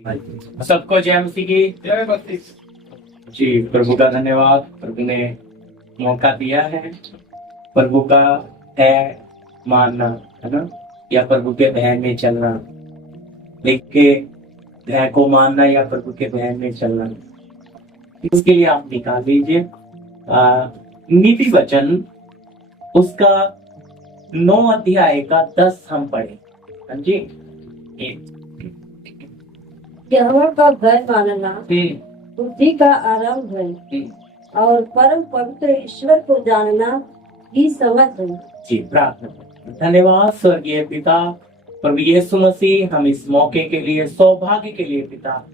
सबको जय मसीह की जय मसीह। जी। प्रभु का धन्यवाद, प्रभु ने मौका दिया है प्रभु का है मानना, है ना, या प्रभु के भय में चलना। देखिए, भय को मानना या प्रभु के भय में चलना, इसके लिए आप निकाल लीजिए नीति वचन उसका 9 अध्याय का 10 हम पढ़े। हाँ जी। यहोवा का भय मानना बुद्धि का आरंभ है और परम पवित्र ईश्वर को जानना ही समझ है। जी, प्रार्थना। धन्यवाद स्वर्गीय पिता प्रभु यीशु मसीह, हम इस मौके के लिए, सौभाग्य के लिए पिता,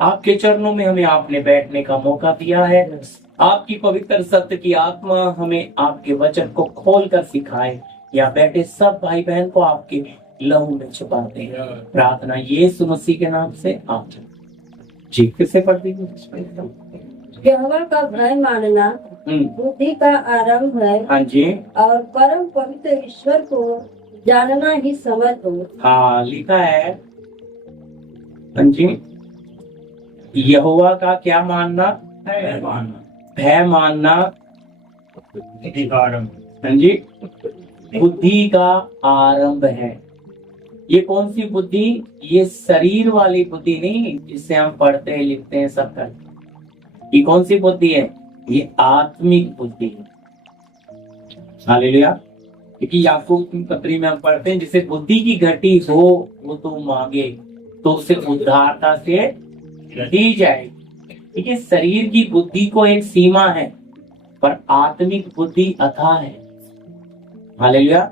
आपके चरणों में हमें आपने बैठने का मौका दिया है। आपकी पवित्र सत्य की आत्मा हमें आपके वचन को खोल कर सिखाए, या बैठे सब भाई बहन को आपके लहू में छुपाते हैं। प्रार्थना यीशु मसीह के नाम से आमीन। जी, फिर से पढ़ दीजिए। यहोवा का भय मानना बुद्धि का आरंभ है। हाँ जी। और परम पवित्र ईश्वर को जानना ही समझ हो। हाँ, लिखा है। हाँ जी। यहोवा का क्या मानना? भय मानना। भय मानना हाँ जी, बुद्धि का आरंभ है। ये कौन सी बुद्धि? ये शरीर वाली बुद्धि नहीं, जिससे हम पढ़ते हैं, लिखते हैं, सब करते हैं। ये कौन सी बुद्धि है? ये आत्मिक बुद्धि है। हालेलुया। क्योंकि याकूब की पत्री में हम पढ़ते हैं, जिसे बुद्धि की घटी हो वो तो मांगे तो उसे उदारता से दी जाएगी। देखिए, शरीर की बुद्धि को एक सीमा है, पर आत्मिक बुद्धि अथाह है। हालेलुया।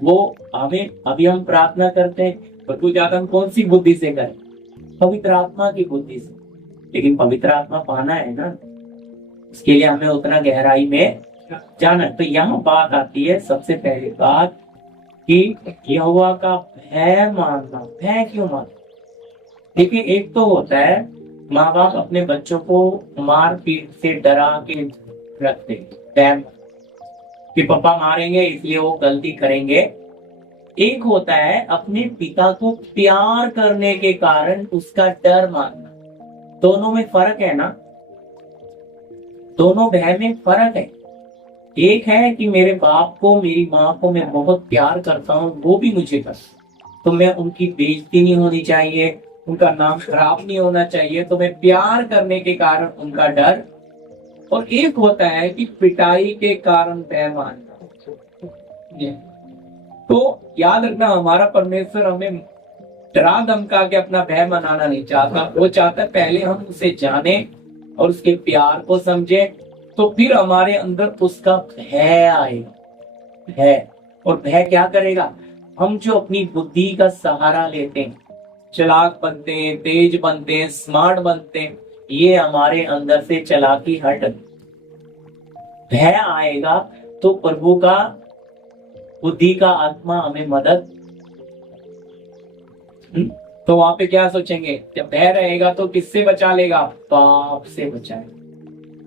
वो हमें, अभी हम प्रार्थना करते हैं, प्रभु ज्यादा हम कौन सी बुद्धि से करें? पवित्र आत्मा की बुद्धि से। लेकिन पवित्र आत्मा पाना है ना, इसके लिए हमें उतना गहराई में जाना है। तो यहाँ बात आती है, सबसे पहली बात कि यहोवा का भय मानना। भय क्यों मानना? देखिए, एक तो होता है माँ बाप अपने बच्चों को मार पीट से डरा के रखते हैं कि पापा मारेंगे इसलिए वो गलती करेंगे। एक होता है अपने पिता को प्यार करने के कारण उसका डर मानना। दोनों में फर्क है ना, दोनों भय में फर्क है। एक है कि मेरे बाप को, मेरी माँ को मैं बहुत प्यार करता हूँ, वो भी मुझे करता, तो मैं उनकी बेइज्जती नहीं होनी चाहिए, उनका नाम खराब नहीं होना चाहिए, तो मैं प्यार करने के कारण उनका डर। और एक होता है कि पिटाई के कारण भय मानना। तो याद रखना, हमारा परमेश्वर हमें डरा धमका के अपना भय मनाना नहीं चाहता। वो चाहता है पहले हम उसे जाने और उसके प्यार को समझे, तो फिर हमारे अंदर उसका भय आएगा। भय, और भय क्या करेगा? हम जो अपनी बुद्धि का सहारा लेते हैं, चालाक बनते हैं, तेज बनते हैं, स्मार्ट बनते हैं, ये हमारे अंदर से चालाकी हट। भय आएगा तो प्रभु का, बुद्धि का आत्मा हमें मदद। तो वहां पे क्या सोचेंगे? जब भय रहेगा तो किससे बचा लेगा? पाप से बचाएगा।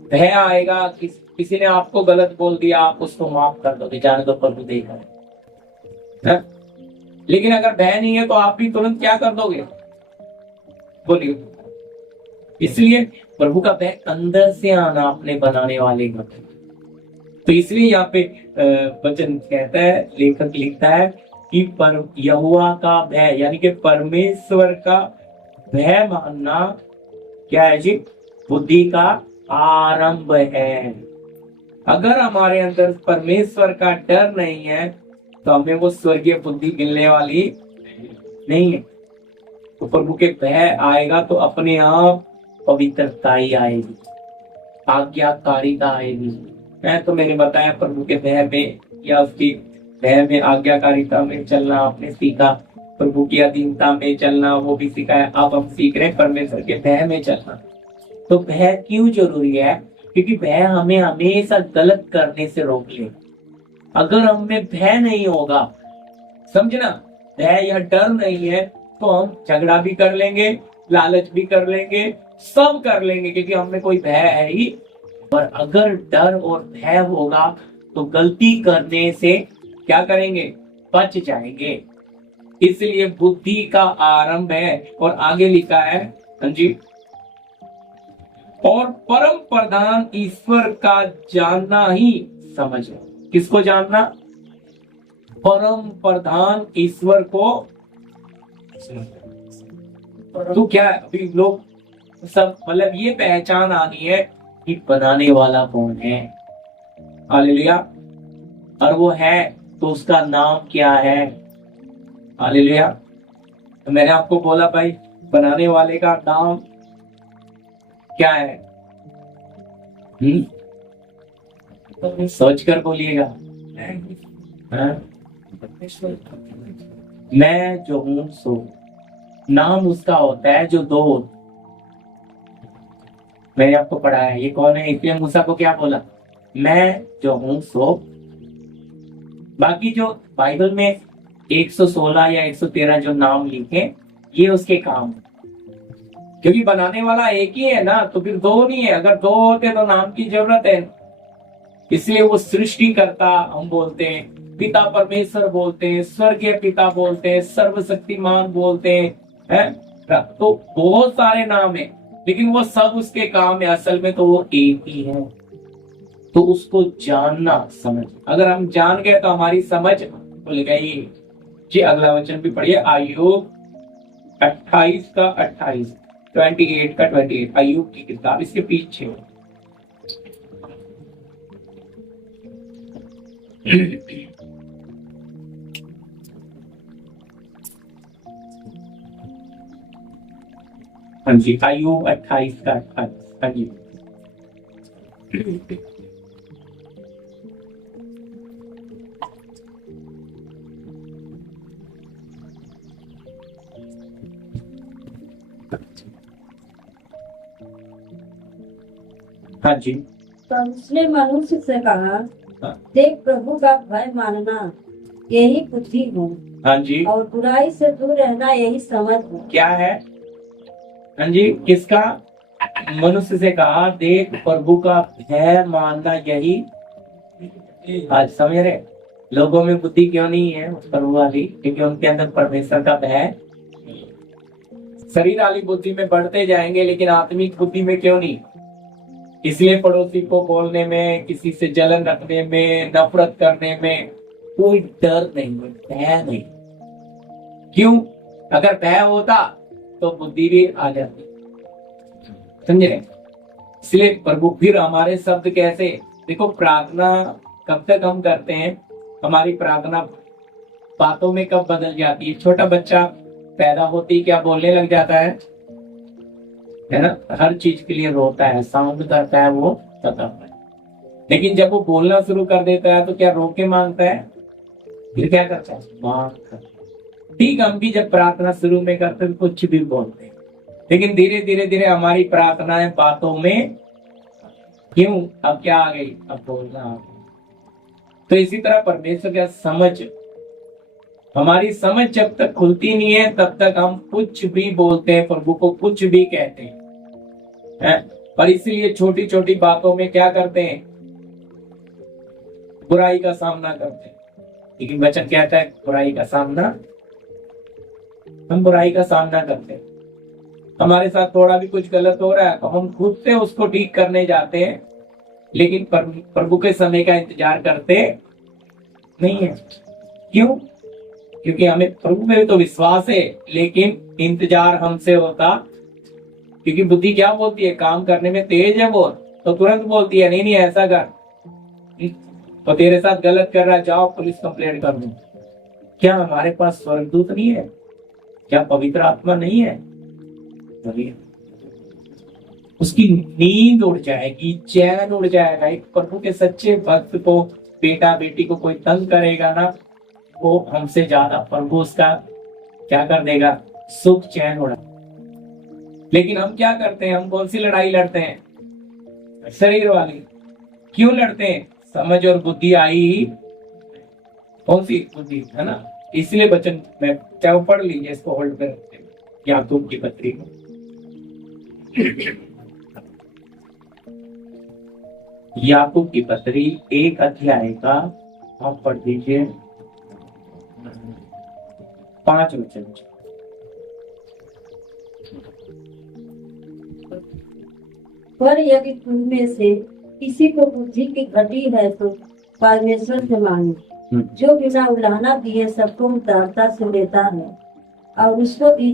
भय आएगा, किसी ने आपको गलत बोल दिया, आप उसको माफ कर दोगे, जाने दो, प्रभु देगा। लेकिन अगर भय नहीं है तो आप भी तुरंत क्या कर दोगे? बोलिए। इसलिए प्रभु का भय अंदर से आना अपने बनाने वाले का। तो इसलिए यहाँ पे वचन कहता है, लेखक लिखता है कि पर यहोवा का भय, यानी कि परमेश्वर का भय मानना क्या है जी? बुद्धि का आरंभ है। अगर हमारे अंदर परमेश्वर का डर नहीं है तो हमें वो स्वर्गीय बुद्धि मिलने वाली नहीं है। तो प्रभु के भय आएगा तो अपने आप पवित्रता ही आएगी, आज्ञाकारिता आएगी। मैं तो मैंने बताया, प्रभु के भय में या उसकी भय में, आज्ञाकारिता में चलना आपने सीखा, प्रभु की अधीनता में चलना वो भी सिखाया। अब हम सीख रहे हैं परमेश्वर के भय में चलना। तो भय क्यों जरूरी है? क्योंकि भय हमें हमेशा गलत करने से रोक ले। अगर हमें भय नहीं होगा, समझना, भय या डर नहीं है, तो हम झगड़ा भी कर लेंगे, लालच भी कर लेंगे, सब कर लेंगे, क्योंकि हमें कोई भय है ही। पर अगर डर और भय होगा तो गलती करने से क्या करेंगे? बच जाएंगे। इसलिए बुद्धि का आरंभ है। और आगे लिखा है, हाँ जी, और परम प्रधान ईश्वर का जानना ही समझ है। किसको जानना? परम प्रधान ईश्वर को। तो क्या अभी लोग सब मतलब ये पहचान आनी है कि बनाने वाला कौन है। हालेलुया। और वो है तो उसका नाम क्या है। हालेलुया। तो मैंने आपको बोला भाई, बनाने वाले का नाम क्या है? तो सोच कर बोलिएगा। हाँ? मैं जो हूं सो, नाम उसका होता है जो दो होता। मैंने आपको पढ़ाया है ये कौन है, इसलिए मूसा को क्या बोला? मैं जो हूं सो। बाकी जो बाइबल में 116 या 113 जो नाम लिखे, ये उसके काम, क्योंकि बनाने वाला एक ही है ना, तो फिर दो नहीं है। अगर दो होते तो नाम की जरूरत है। इसलिए वो सृष्टि करता हम बोलते हैं, पिता परमेश्वर बोलते हैं, स्वर्गीय पिता बोलते हैं, सर्वशक्तिमान बोलते हैं। तो बहुत सारे नाम है, लेकिन वो सब उसके काम है। असल में तो वो एक ही है। तो उसको जानना, समझ, अगर हम जान गए तो हमारी समझ खुल गई। जी अगला वचन भी पढ़िए, आयोग 28 का 28, 28 का 28, आयोग की किताब, इसके पीछे। हाँ जी, आयोग 28 का 28। हाँ जी, हाँ जी। तो उसने मनुष्य से कहा, हाँ। देख प्रभु का भय मानना यही बुद्धि हो, हाँ जी, और बुराई से दूर रहना यही समझ हो। क्या है? हाँ जी, किसका? मनुष्य से कहा, देख प्रभु का भय मानना यही। आज समझ रहे लोगों में बुद्धि क्यों नहीं है प्रभु वाली? क्योंकि उनके अंदर परमेश्वर का भय। शरीर वाली बुद्धि में बढ़ते जाएंगे, लेकिन आत्मिक बुद्धि में क्यों नहीं? इसलिए पड़ोसी को बोलने में, किसी से जलन रखने में, नफरत करने में कोई डर नहीं है, भय नहीं। क्यों? अगर भय होता तो बुद्धि भी आ जाती। समझे? इसलिए प्रभु फिर हमारे शब्द कैसे, देखो प्रार्थना कब तक हम करते हैं, हमारी प्रार्थना बातों में कब बदल जाती है? छोटा बच्चा पैदा होती ही क्या बोलने लग जाता है ना? हर चीज के लिए रोता है, साउंड करता है, वो खत्म है। लेकिन जब वो बोलना शुरू कर देता है तो क्या रो के मांगता है? फिर क्या करता है? मांग। ठीक, हम भी जब प्रार्थना शुरू में करते हैं कुछ भी बोलते हैं, लेकिन धीरे धीरे धीरे हमारी प्रार्थनाएं बातों में, क्यों? अब क्या आ गई? अब बोलना आ गई। तो इसी तरह परमेश्वर का समझ, हमारी समझ जब तक खुलती नहीं है तब तक हम कुछ भी बोलते हैं, प्रभु को कुछ भी कहते हैं। और इसीलिए छोटी छोटी बातों में क्या करते हैं? बुराई का सामना करते हैं। लेकिन वचन कहता है बुराई का सामना, हम बुराई का सामना करते हैं। हमारे साथ थोड़ा भी कुछ गलत हो रहा है तो हम खुद से उसको ठीक करने जाते हैं, लेकिन प्रभु के समय का इंतजार करते नहीं है। क्यों? क्योंकि हमें प्रभु में तो विश्वास है, लेकिन इंतजार हमसे होता। क्योंकि बुद्धि क्या बोलती है? काम करने में तेज है वो, तो तुरंत बोलती है नहीं नहीं ऐसा कर, तो तेरे साथ गलत कर रहा है, जाओ पुलिस कंप्लेंट कर दो। क्या हमारे पास स्वर्गदूत नहीं है? क्या पवित्र आत्मा नहीं है? उसकी नींद उड़ जाएगी, चैन उड़ जाएगा। एक प्रभु के सच्चे भक्त को, बेटा बेटी को कोई तंग करेगा ना, वो हमसे ज्यादा प्रभु उसका क्या कर देगा? सुख चैन उड़ा। लेकिन हम क्या करते हैं? हम कौन सी लड़ाई लड़ते हैं? शरीर वाली। क्यों लड़ते हैं? समझ और बुद्धि आई, कौन सी बुद्धि है ना? इसलिए वचन में चाहे वो पढ़ लीजिए, इसको होल्ड पे रखते हैं, याकूब की पत्री को। याकूब की पत्री 1 अध्याय का आप पढ़ दीजिए, 5 वचन। पर यदि तुम में से किसी को बुद्धि की घटी है तो परमेश्वर से मांगे, जो बिना उलाहना दिए सबको उदारता से देता है और उसको दी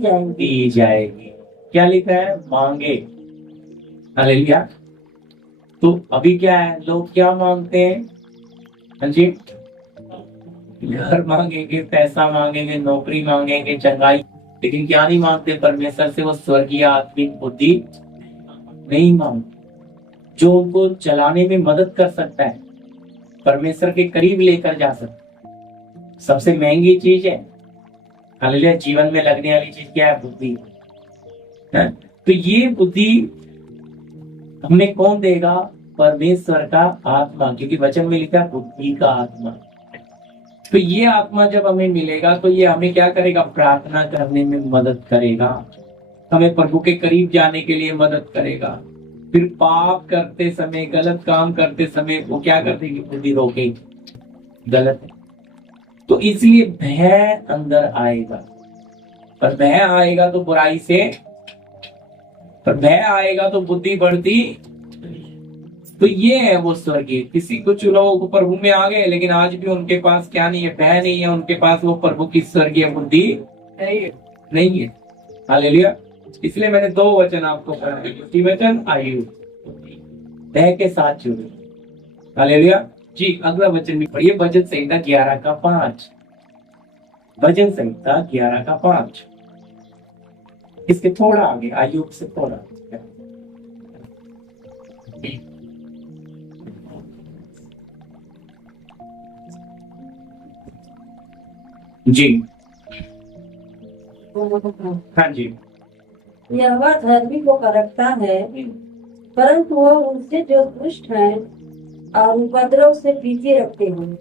जाएगी। क्या लिखा है? मांगे। हालेलुया। तो अभी क्या है, लोग क्या मांगते हैं? हाँ जी, घर मांगेंगे, पैसा मांगेंगे, नौकरी मांगेंगे, चंगाई, लेकिन क्या नहीं मांगते? परमेश्वर से वो स्वर्गीय आत्मिक बुद्धि नहीं मांगते, जो उनको चलाने में मदद कर सकता है, परमेश्वर के करीब लेकर जा सकता है। सबसे महंगी चीज है हालेलुया, जीवन में लगने वाली चीज क्या है? बुद्धि है। तो ये बुद्धि हमें कौन देगा? परमेश्वर का आत्मा, क्योंकि वचन में लिखा है बुद्धि का आत्मा। तो ये आत्मा जब हमें मिलेगा तो ये हमें क्या करेगा? प्रार्थना करने में मदद करेगा, हमें प्रभु के करीब जाने के लिए मदद करेगा। फिर पाप करते समय, गलत काम करते समय वो क्या कर देगी? बुद्धि रोकेगी, गलत है। तो इसलिए भय अंदर आएगा, और भय आएगा तो बुराई से, और भय आएगा तो बुद्धि बढ़ती। तो ये है वो स्वर्गीय। किसी कुछ लोग प्रभु में आ गए, लेकिन आज भी उनके पास क्या नहीं है? भय नहीं है उनके पास, वो प्रभु की स्वर्गीय बुद्धि नहीं है। हालेलुया। इसलिए मैंने 2 वचन आपको पढ़ाए, वचन आयु, भय के साथ जुड़े। हालेलुया जी। अगला वचन भी पढ़िए, भजन संहिता 11 का 5। भजन संहिता 11 का 5। इसके थोड़ा आगे, आयुब से थोड़ा आगे। जी हाँ जी। यहोवा धर्मी को परखता है, परंतु वह उनसे जो दुष्ट हैं और उपद्रव से प्रीति रखते हैं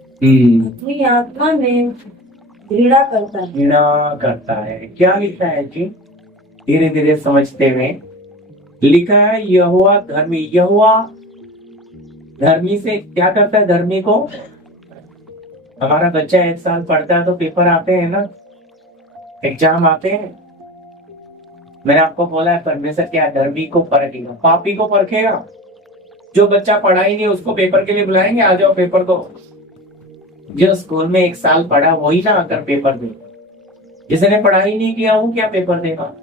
अपनी आत्मा में घृणा करता है। क्या लिखा है जी? धीरे धीरे समझते हुए लिखा है यहोवा धर्मी। यहोवा धर्मी से क्या करता है? धर्मी को। हमारा बच्चा 1 साल पढ़ता है तो पेपर आते हैं ना, एग्जाम आते हैं। मैंने आपको बोला है परमेश्वर क्या धर्मी को परखेगा, पापी को परखेगा। जो बच्चा पढ़ा ही नहीं उसको पेपर के लिए बुलाएंगे, आ जाओ पेपर दो। जो स्कूल में 1 साल पढ़ा वही ना आकर पेपर दे, जिसने पढ़ाई नहीं किया वो क्या पेपर देगा?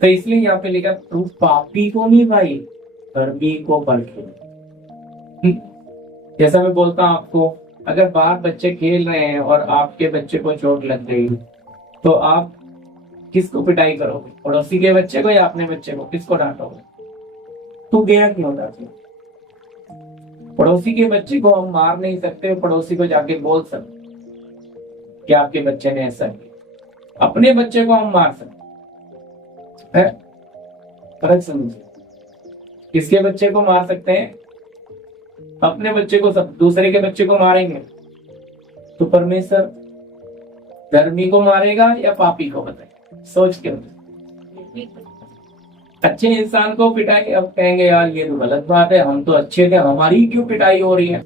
तो इसलिए यहाँ पे लिखा तू पापी को नहीं भाई, धर्मी को परखे। जैसा मैं बोलता हूँ आपको, अगर बाहर बच्चे खेल रहे हैं और आपके बच्चे को चोट लग गई तो आप किसको पिटाई करोगे? पड़ोसी के बच्चे को या अपने बच्चे को? किसको डांटोगे? तू गया क्यों था? पड़ोसी के बच्चे को हम मार नहीं सकते, पड़ोसी को जाके बोल सकते कि आपके बच्चे ने ऐसा किया। अपने बच्चे को हम मार सकते है, फर्क समझिए। किसके बच्चे को मार सकते हैं? अपने बच्चे को। सब दूसरे के बच्चे को मारेंगे तो परमेश्वर धर्मी को मारेगा या पापी को? बताइए, सोच के बताइए। अच्छे इंसान को पिटाई, अब कहेंगे यार ये तो गलत बात है, हम तो अच्छे थे, हमारी क्यों पिटाई हो रही है?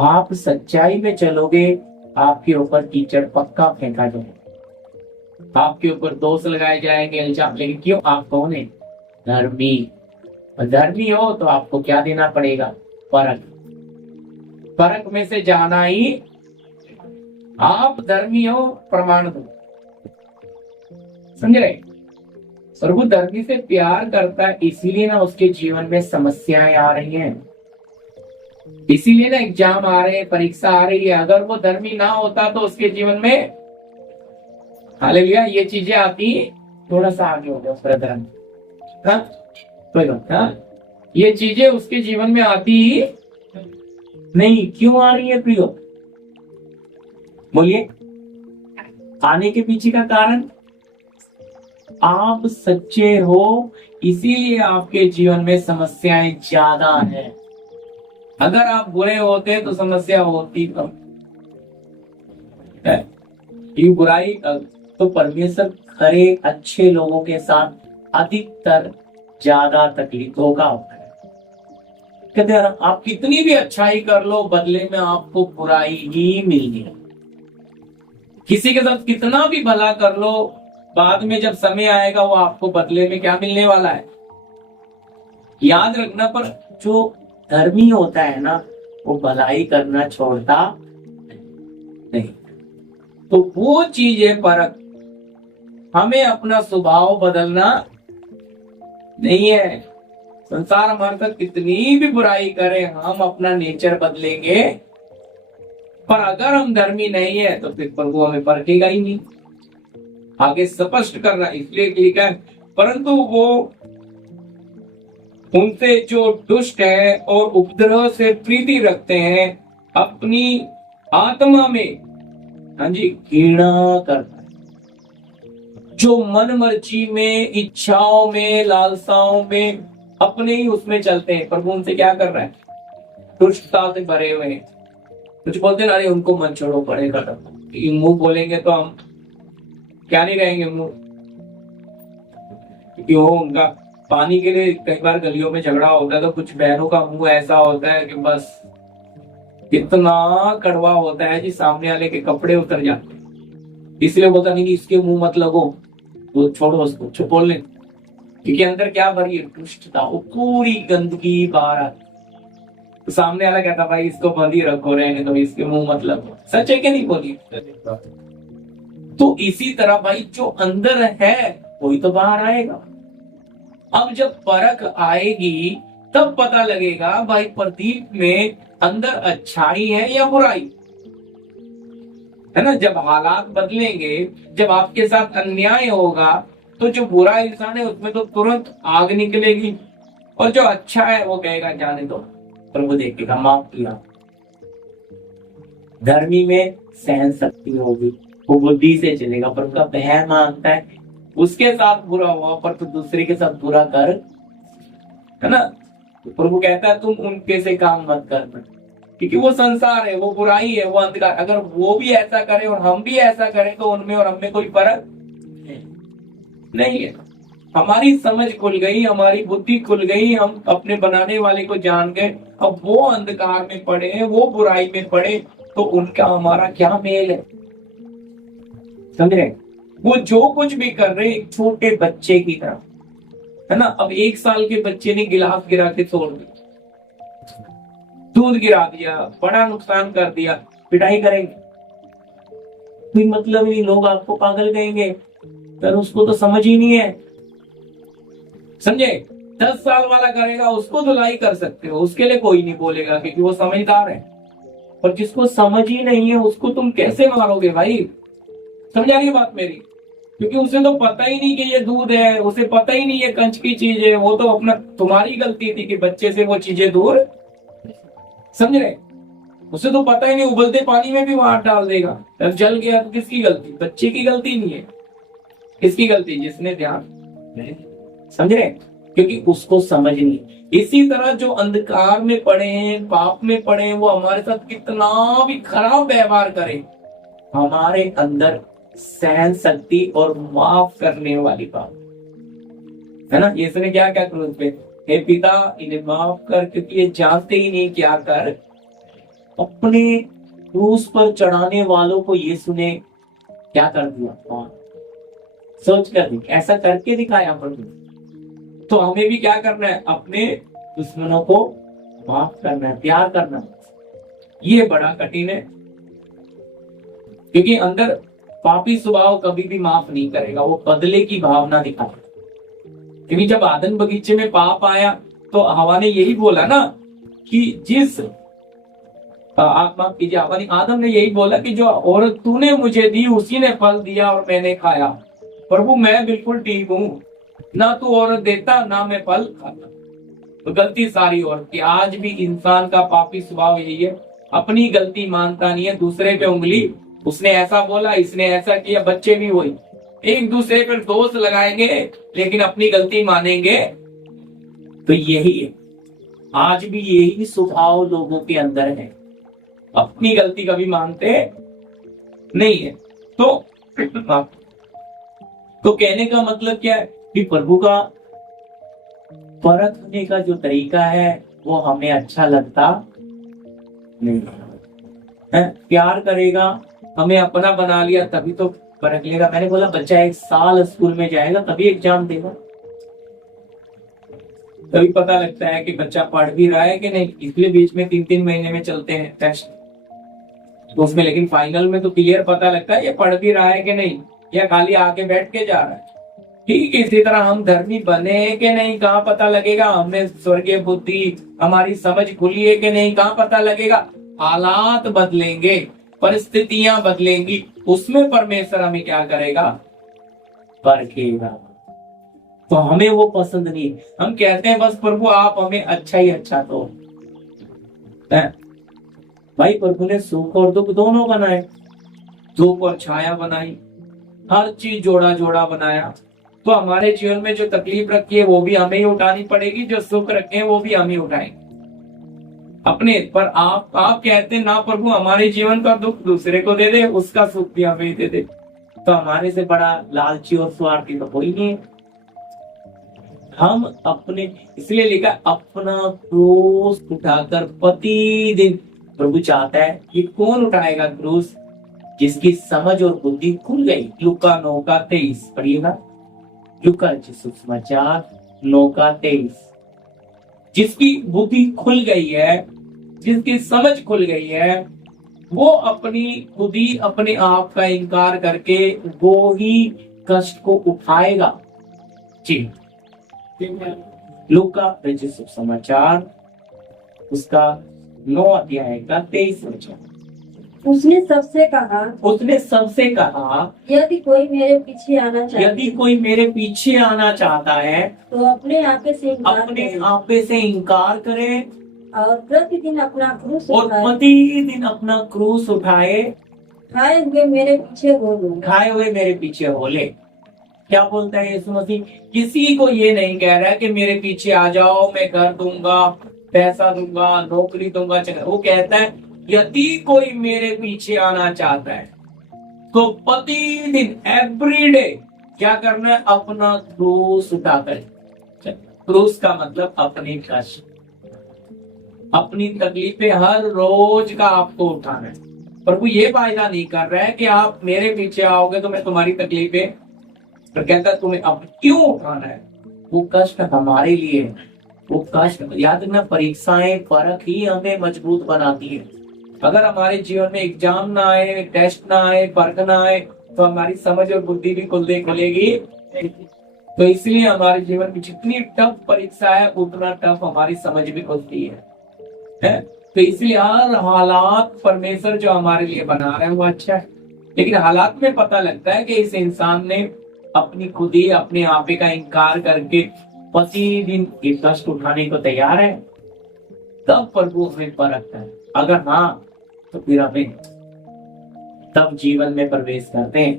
आप सच्चाई में चलोगे, आपके ऊपर कीचड़ पक्का फेंका जाएगा, आपके ऊपर दोष लगाए जाएंगे, इल्जाम। लेकिन क्यों? आप कौन है? धर्मी। और धर्मी हो तो आपको क्या देना पड़ेगा? परख। परख में से जाना ही। आप धर्मी हो, प्रमाण दो। समझ रहे? प्रभु धर्मी से प्यार करता है, इसीलिए ना उसके जीवन में समस्याएं आ रही हैं, इसीलिए ना एग्जाम आ रहे हैं, परीक्षा आ रही है। अगर वो धर्मी ना होता तो उसके जीवन में हालेलुया ये चीजें आती। थोड़ा सा आगे हो गया ब्रदर, कोई बात। ये चीजें उसके जीवन में आती ही नहीं। क्यों आ रही है प्रियो? बोलिए। आने के पीछे का कारण, आप सच्चे हो, इसीलिए आपके जीवन में समस्याएं ज्यादा हैं। अगर आप बुरे होते तो समस्या होती कम। ये बुराई तो परमेश्वर खरे अच्छे लोगों के साथ अधिकतर ज्यादा तकलीफ होगा होता है। कहते हैं आप कितनी भी अच्छाई कर लो, बदले में आपको बुराई ही मिलनी है। किसी के साथ कितना भी भला कर लो, बाद में जब समय आएगा वो आपको बदले में क्या मिलने वाला है याद रखना। पर जो धर्मी होता है ना, वो भलाई करना छोड़ता नहीं। तो वो चीज है परख। हमें अपना स्वभाव बदलना नहीं है। संसार हमारे साथ कितनी भी बुराई करे, हम अपना नेचर बदलेंगे। पर अगर हम धर्मी नहीं है तो फिर प्रभु हमें परखेगा ही नहीं। आगे स्पष्ट करना इसलिए लिखा है, परंतु वो उनसे जो दुष्ट है और उपद्रव से प्रीति रखते हैं, अपनी आत्मा में हाँ जी घृणा करता है। जो मन मर्जी में, इच्छाओं में, लालसाओं में, अपने ही उसमें चलते हैं, प्रभु उनसे क्या कर रहा है? दुष्टता से भरे हुए हैं। कुछ बोलते हैं अरे उनको मन छोड़ो, पड़ेगा मुंह बोलेंगे तो हम क्या नहीं रहेंगे मुंह, क्योंकि वो उनका पानी के लिए कई बार गलियों में झगड़ा होता है तो कुछ बहनों का मुंह ऐसा होता है कि बस इतना कड़वा होता है कि सामने वाले के कपड़े उतर जाते हैं। इसलिए बोलता नहीं कि इसके मुंह मत लगो, वो छोड़ो उसको, चुप बोल ले, क्योंकि अंदर क्या भरी है? दुष्टता, वो पूरी गंदगी बाहर आती। तो सामने वाला कहता भाई इसको बंद ही रखो, रहेंगे तो इसके मुंह मत लगो। सच है कि नहीं बोली? तो इसी तरह भाई जो अंदर है वही तो बाहर आएगा। अब जब परख आएगी तब पता लगेगा भाई प्रदीप में अंदर अच्छाई है या बुराई है ना। जब हालात बदलेंगे, जब आपके साथ अन्याय होगा, तो जो बुरा इंसान है उसमें तो तुरंत आग निकलेगी, और जो अच्छा है वो कहेगा जाने दो, प्रभु देखेगा, माफ किया। धर्मी में सहन शक्ति होगी, वो बुद्धि से चलेगा, पर उनका बहन मानता है उसके साथ बुरा हुआ पर तो दूसरे के साथ बुरा कर, है ना। तो प्रभु कहता है तुम उनके से काम मत करना, क्योंकि वो संसार है, वो बुराई है, वो अंधकार। अगर वो भी ऐसा करे और हम भी ऐसा करें तो उनमें और हमें कोई फर्क नहीं है। हमारी समझ खुल गई, हमारी बुद्धि खुल गई, हम अपने बनाने वाले को जान गए। अब वो अंधकार में पड़े, वो बुराई में पड़े, तो उनका हमारा क्या मेल है? समझ रहे? वो जो कुछ भी कर रहे एक छोटे बच्चे की तरह, है ना। अब 1 साल के बच्चे ने गिलास गिरा के तोड़ दिया, दूध गिरा दिया, बड़ा नुकसान कर दिया, पिटाई करेंगे? कोई मतलब नहीं, लोग आपको पागल कहेंगे, पर उसको तो समझ ही नहीं है। समझे? 10 साल वाला करेगा उसको धुलाई कर सकते हो, उसके लिए कोई नहीं बोलेगा क्योंकि वो समझदार है। पर जिसको समझ ही नहीं है उसको तुम कैसे मारोगे भाई? समझा रही बात मेरी? क्योंकि उसे तो पता ही नहीं कि ये दूध है, उसे पता ही नहीं ये कंच की चीज है। वो तो अपना, तुम्हारी गलती थी कि बच्चे से वो चीजें दूर, समझ रहे? उसे तो पता ही नहीं, उबलते पानी में भी वो हाथ डाल देगा, अब जल गया तो किसकी गलती? बच्चे की गलती नहीं है। किसकी गलती? जिसने ध्यान, समझ रहे? क्योंकि उसको समझ नहीं। इसी तरह जो अंधकार में पड़े हैं, पाप में पड़े हैं, वो हमारे साथ कितना भी खराब व्यवहार करे, हमारे अंदर सहन शक्ति और माफ करने वाली बात, है ना। यीशु ने क्या क्या क्रूस पे, हे पिता इन्हें माफ कर, क्योंकि ये जानते ही नहीं क्या कर। अपने क्रूस पर चढ़ाने वालों को यीशु ने क्या कर दिया? कौन सोच कर ऐसा करके दिखाया प्रभु। तो हमें भी क्या करना है? अपने दुश्मनों को माफ करना है, प्यार करना है। ये बड़ा कठिन है, क्योंकि अंदर पापी स्वभाव कभी भी माफ नहीं करेगा, वो बदले की भावना दिखाएगा। क्योंकि जब आदम बगीचे में पाप आया तो हवा ने यही बोला ना कि जिस माफ कीजिए, हवा ने, आदम ने यही बोला कि जो औरत तूने मुझे दी उसी ने फल दिया और मैंने खाया। प्रभु मैं बिल्कुल ठीक हूँ, ना तू औरत देता ना मैं फल खाता। तो गलती सारी औरत की। आज भी इंसान का पापी स्वभाव यही है, अपनी गलती मानता नहीं है, दूसरे पे उंगली, उसने ऐसा बोला, इसने ऐसा किया। बच्चे भी वही, एक दूसरे पर दोष लगाएंगे लेकिन अपनी गलती मानेंगे। तो यही है, आज भी यही स्वभाव लोगों के अंदर है, अपनी गलती कभी मानते नहीं है। तो कहने का मतलब क्या है कि प्रभु का परखने का जो तरीका है वो हमें अच्छा लगता नहीं है। प्यार करेगा हमें अपना बना लिया तभी तो परख लेगा। मैंने बोला बच्चा 1 साल स्कूल में जाएगा तभी एग्जाम देगा, तभी पता लगता है कि बच्चा पढ़ भी रहा है कि नहीं। इसलिए बीच में 3-3 महीने में चलते हैं टेस्ट, तो उसमें लेकिन फाइनल में तो क्लियर पता लगता है ये पढ़ भी रहा है कि नहीं, या खाली आके बैठ के जा रहा है। ठीक इसी तरह हम धर्मी बने कि नहीं कहाँ पता लगेगा, हमें स्वर्गीय बुद्धि हमारी समझ खुली है कि नहीं कहाँ पता लगेगा। हालात बदलेंगे, परिस्थितियां बदलेंगी, उसमें परमेश्वर हमें क्या करेगा, परखेगा। तो हमें वो पसंद नहीं। हम कहते हैं बस प्रभु आप हमें अच्छा ही अच्छा दो। भाई प्रभु ने सुख और दुख दोनों बनाए, धूप और छाया बनाई, हर चीज जोड़ा जोड़ा बनाया। तो हमारे जीवन में जो तकलीफ रखी है वो भी हमें ही उठानी पड़ेगी, जो सुख रखे हैं वो भी हम ही उठाएंगे अपने। पर आप कहते हैं ना प्रभु हमारे जीवन का दुख दूसरे को दे दे, उसका सुख भी हमें दे दे। तो हमारे से बड़ा लालची और स्वार्थी तो कोई नहीं है। हम अपने, इसलिए लिखा अपना क्रूस उठाकर प्रतिदिन, प्रभु चाहता है कि कौन उठाएगा क्रूस, जिसकी समझ और बुद्धि खुल गई। लूका 9:23 पढ़िएगा, लूका सुसमाचार 9:23। जिसकी बुद्धि खुल गई है, जिसकी समझ खुल गई है, वो अपनी खुद ही अपने आप का इनकार करके वो ही कष्ट को उठाएगा। जी, लूका सुसमाचार उसका 9:23 वचन। उसने सबसे कहा, यदि कोई मेरे पीछे आना चाहता है तो अपने आपे से इनकार करे और प्रतिदिन अपना क्रूस उठाए, खाए हुए मेरे पीछे हो ले। क्या बोलता है यीशु मसीह? किसी को ये नहीं कह रहा है कि मेरे पीछे आ जाओ, मैं घर दूंगा, पैसा दूंगा, नौकरी दूंगा। वो कहता है यदि कोई मेरे पीछे आना चाहता है तो प्रतिदिन एवरीडे क्या करना है, अपना क्रूस उठाकर। क्रूस का मतलब अपनी कष्ट, अपनी तकलीफें हर रोज का आपको उठाना है। प्रभु ये वायदा नहीं कर रहा है कि आप मेरे पीछे आओगे तो मैं तुम्हारी तकलीफें, तो कहता है तुम्हें अब क्यों उठाना है। वो कष्ट हमारे लिए है। वो कष्ट याद रखना, परीक्षाएं परख ही हमें मजबूत बनाती है। अगर हमारे जीवन में एग्जाम ना आए, टेस्ट ना आए, परख ना आए, तो हमारी समझ और बुद्धि भी खुलेगी। तो इसलिए हमारे जीवन में जितनी टफ परीक्षा है उतना टफ हमारी समझ भी खुलती है? तो इसलिए हर हालात परमेश्वर जो हमारे लिए बना रहे हैं वो अच्छा है। लेकिन हालात में पता लगता है कि इस इंसान ने अपनी खुद ही अपने आपे का इनकार करके प्रतिदिन ये कष्ट उठाने को तैयार है, तब प्रभु हमें परखता है। अगर हाँ तो फिर हमें तब जीवन में प्रवेश करते हैं,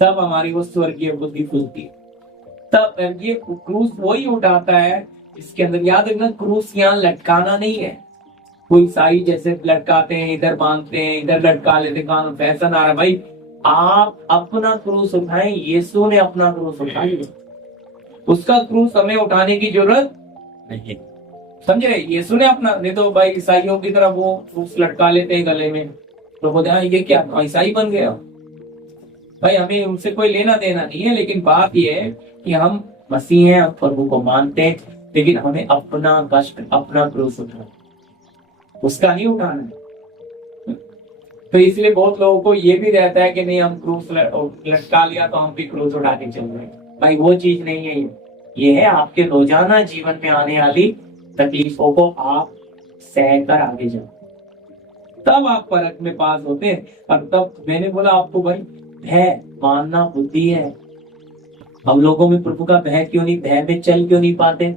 तब हमारी वो स्वर्गीय बुद्धि खुलती है। तब ये क्रूस वही उठाता है इसके अंदर। याद रखना, क्रूस यहाँ लटकाना नहीं है। कोई ईसाई जैसे लटकाते हैं, इधर बांधते हैं, इधर लटका लेते, कानून फैशन आ रहा। भाई आप अपना क्रूस उठाएं। यीशु ने अपना क्रूस उठाया, उसका क्रूस हमें उठाने की जरूरत नहीं। समझे? यीशु ने अपना, नहीं तो भाई ईसाइयों की तरह वो क्रूस लटका लेते हैं गले में, तो बोलते हैं ये क्या ईसाई बन गया। भाई हमें उनसे कोई लेना देना नहीं है, लेकिन बात यह है कि हम मसीह हैं, प्रभु को मानते हैं, लेकिन हमें अपना कष्ट, अपना क्रूस उठाना, उसका नहीं उठाना। तो इसलिए बहुत लोगों को ये भी रहता है कि नहीं हम क्रूस लटका लिया तो हम भी क्रूस उठा के चल रहे। भाई वो चीज नहीं है। ये है आपके रोजाना जीवन में आने वाली तकलीफों को आप सहकर आगे जाओ, तब आप परख में पास होते हैं। और तब मैंने बोला आपको भाई भय मानना बुद्धि है। हम लोगों में प्रभु का भय क्यों नहीं, भय में चल क्यों नहीं पाते?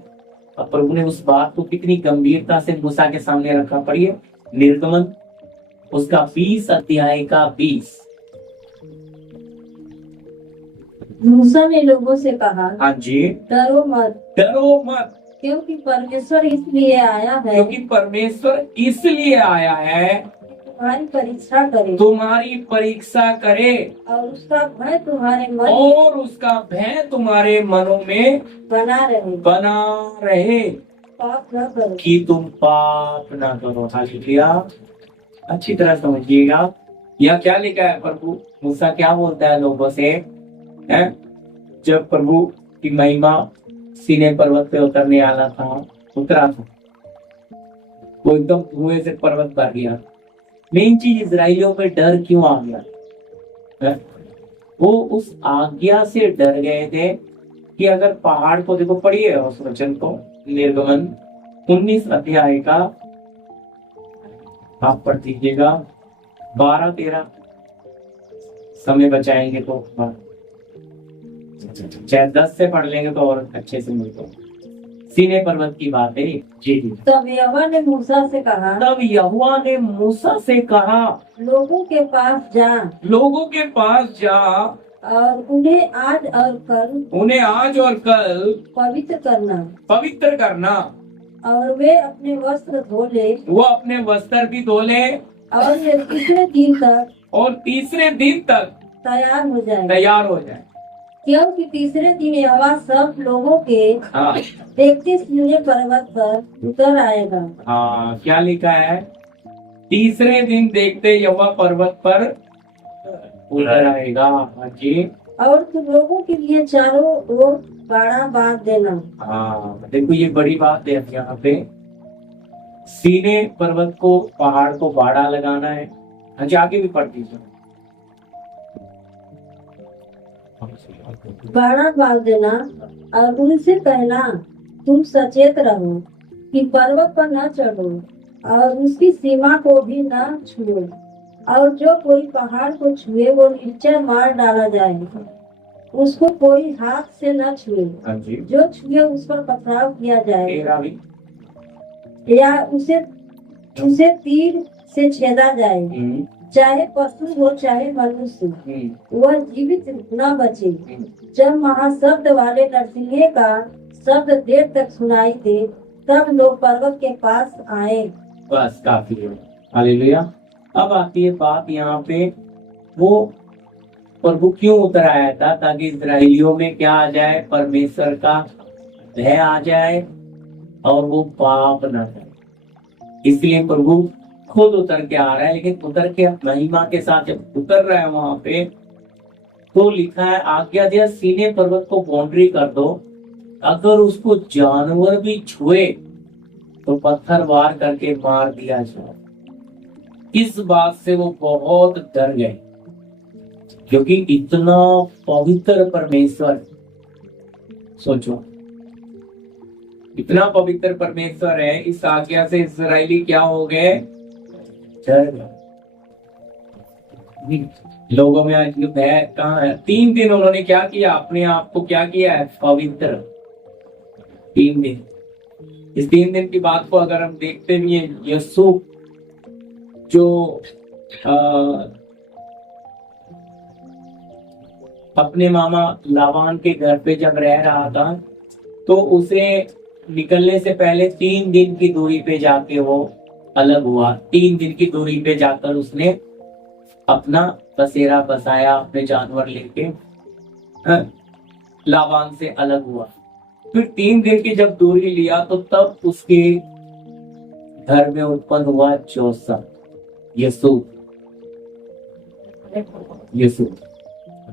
और प्रभु ने उस बात को कितनी गंभीरता से मूसा के सामने रखा। पढ़िए निर्गमन उसका 20:20। मूसा ने लोगों से कहा, हाँ जी, डरो मत, क्योंकि परमेश्वर इसलिए आया है तुम्हारी परीक्षा करे और उसका भय तुम्हारे मनों में बना रहे पाप न करो, कि तुम पाप ना करो। हालेलुया। अच्छी तरह समझिएगा, या क्या लिखा है प्रभु मूसा क्या बोलता है लोगों से, है? जब प्रभु की महिमा सीने पर्वत पे उतरने वाला था, उतरा था, वो एकदम धुएं से पर्वत भर गया। मेन चीज इजराइलियों पे डर क्यों आ गया है? वो उस आज्ञा से डर गए थे कि अगर पहाड़ को, देखो पढ़िए उस वचन को, निर्गमन 19 अध्याय का आप पढ़ दीजिएगा 12-13, समय बचाएंगे तो चाहे 10 से पढ़ लेंगे तो और अच्छे से मिलते। सीने पर्वत की बात है जी। तब यहोवा ने मूसा से कहा, तब यहोवा ने मूसा से कहा, लोगों के पास जा लोगों के पास जा और उन्हें आज और कल पवित्र पवित्र करना, और वे अपने वस्त्र धो ले, वो अपने वस्त्र भी धो ले, और ये तीसरे दिन तक तैयार हो जाए, क्योंकि तीसरे दिन यहोवा सब लोगों के देखते सीने पर्वत पर उतर आएगा। हाँ, क्या लिखा है? तीसरे दिन देखते यहोवा पर्वत पर उतर आएगा। हाँ जी। और तुम लोगों के लिए चारों ओर बाड़ा बांध देना। हाँ, देखो ये बड़ी बात है यहाँ पे, सीने पर्वत को, पहाड़ को बाड़ा लगाना है। हाँ जी, आगे भी पढ़ दीजिए। बाड़ा बांध देना और उनसे कहना, तुम सचेत रहो कि पर्वत पर न चढ़ो और उसकी सीमा को भी न छुओ, और जो कोई पहाड़ को छुए वो नीचे मार डाला जाए। उसको कोई हाथ से न छुए, जो छुए उस पर पथराव किया जाए, या उसे तीर से छेदा जाए। चाहे पशु हो चाहे मनुष्य, वह जीवित न बचे। जब महाशब्द वाले नरसिंहे का शब्द देर तक सुनाई दे, तब लोग पर्वत के पास आए। बस काफी है। हालेलुया। अब आती है बात यहाँ पे, वो प्रभु क्यों उतर आया था? ताकि इस्राएलियों में क्या आ जाए? परमेश्वर का भय आ जाए और वो पाप न करे। इसलिए प्रभु खुद उतर के आ रहा है, लेकिन उतर के महिमा के साथ जब उतर रहा है वहां पे, तो लिखा है आज्ञा दिया सीने पर्वत को बाउंड्री कर दो, अगर उसको जानवर भी छुए तो पत्थर वार करके मार दिया जाए। इस बात से वो बहुत डर गए, क्योंकि इतना पवित्र परमेश्वर, सोचो इतना पवित्र परमेश्वर है, इस आज्ञा से इस्राएली क्या हो गए? डर गए। लोगों में आज भय कहाँ है? 3 दिन उन्होंने क्या किया? अपने आप को क्या किया है? पवित्र। 3 दिन। इस 3 दिन की बात को अगर हम देखते भी हैं, यूसुफ जो अपने मामा लाबान के घर पे जब रह रहा था, तो उसे निकलने से पहले 3 दिन की दूरी पे जाके वो अलग हुआ। 3 दिन की दूरी पे जाकर उसने अपना बसेरा बसाया, अपने जानवर लेके लाबान से अलग हुआ। फिर 3 दिन की जब दूरी लिया, तो तब उसके घर में उत्पन्न हुआ जोसेफ, यूसुफ।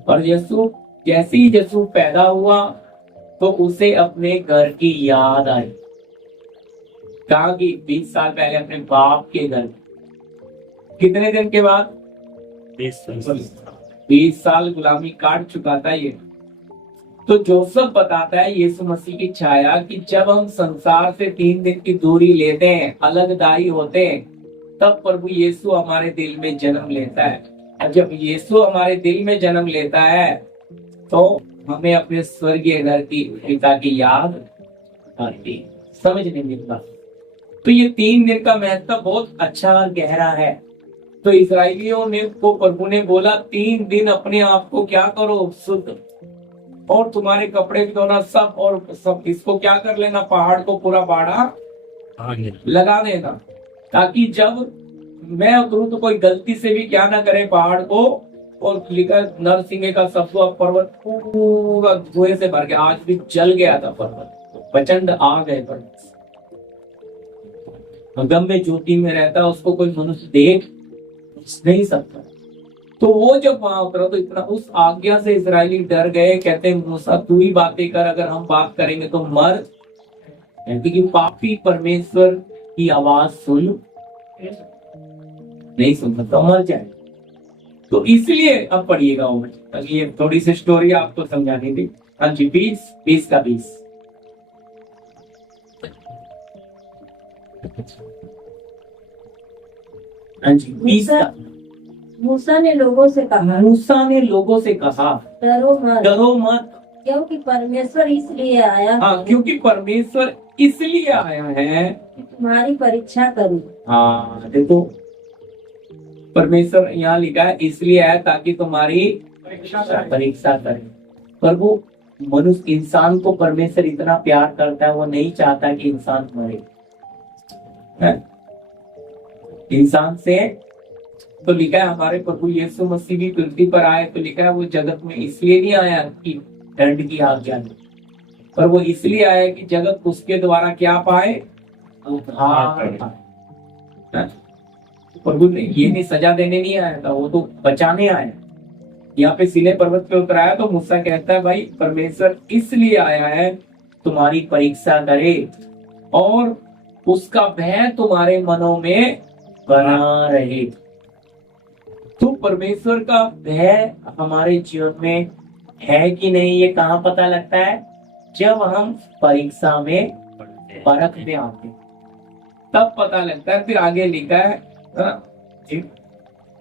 और यूसुफ, जैसे ही यूसुफ पैदा हुआ तो उसे अपने घर की याद आई। कहा कि 20 साल पहले अपने बाप के घर, कितने दिन के बाद? 20 साल गुलामी काट चुका था ये। तो जोसेफ बताता है यीशु मसीह की छाया कि जब हम संसार से 3 दिन की दूरी लेते हैं, अलगदाई होते हैं, तब प्रभु यीशु हमारे दिल में जन्म लेता है। और जब यीशु हमारे दिल में जन्म लेता है, तो हमें अपने स्वर्गीय घर की पिता की याद आती। समझ नहीं मिलता। तो ये 3 दिन का महत्व बहुत अच्छा और गहरा है। तो इस्राएलियों ने को प्रभु ने बोला 3 दिन अपने आप को क्या करो? शुद्ध, और तुम्हारे कपड़े भी धोना सब, और सब इसको क्या कर लेना? पहाड़ को पूरा बाड़ा लगा देना, ताकि जब मैं उतरूं तो कोई गलती से भी क्या ना करे पहाड़ को। और लिखा नरसिंह का सबको पर्वत पूरा धुएं से भर गया। आज भी जल गया था पर्वत, प्रचंड आग है पर्वत। गम में ज्योति में रहता, उसको कोई मनुष्य देख नहीं सकता। तो वो जब वहां उतरा तो इतना उस आज्ञा से इजरायली डर गए, कहते हैं मूसा तू ही बातें कर, अगर हम बात करेंगे तो मर, क्योंकि पापी परमेश्वर की आवाज सुन नहीं सुन सकता, मर जाए। तो इसलिए अब पढ़िएगा वो, अभी ये थोड़ी सी स्टोरी आपको समझानी थी। हाँ जी, 20 का 20। हाँ जी, 20 का। मूसा ने लोगों से कहा, मूसा ने लोगों से कहा डरो मत, डरो मत, क्योंकि परमेश्वर इसलिए आया हाँ, क्योंकि परमेश्वर इसलिए आया है कि तुम्हारी परीक्षा करूं। हाँ देखो, परमेश्वर यहाँ लिखा है इसलिए आया ताकि तुम्हारी परीक्षा करे। पर वो मनुष्य इंसान को परमेश्वर इतना प्यार करता है, वो नहीं चाहता कि इंसान मरे। इंसान से तो लिखा है हमारे प्रभु यीशु मसीह भी पृथ्वी पर आए, तो लिखा है वो जगत में इसलिए नहीं आया कि दंड की आज्ञा दे, पर वो इसलिए आया कि जगत उसके द्वारा क्या पाए, उद्धार पाए। प्रभु ने ये नहीं सजा देने नहीं आया था, वो तो बचाने आया। यहाँ पे सीने पर्वत पे उतराया तो मूसा कहता है भाई परमेश्वर इसलिए आया है तुम्हारी परीक्षा करे और उसका भय तुम्हारे मनों में बना रहे। तो परमेश्वर का भय हमारे जीवन में है कि नहीं, ये कहाँ पता लगता है, जब हम परीक्षा में परख में आते तब पता लगता है। फिर आगे लिखा है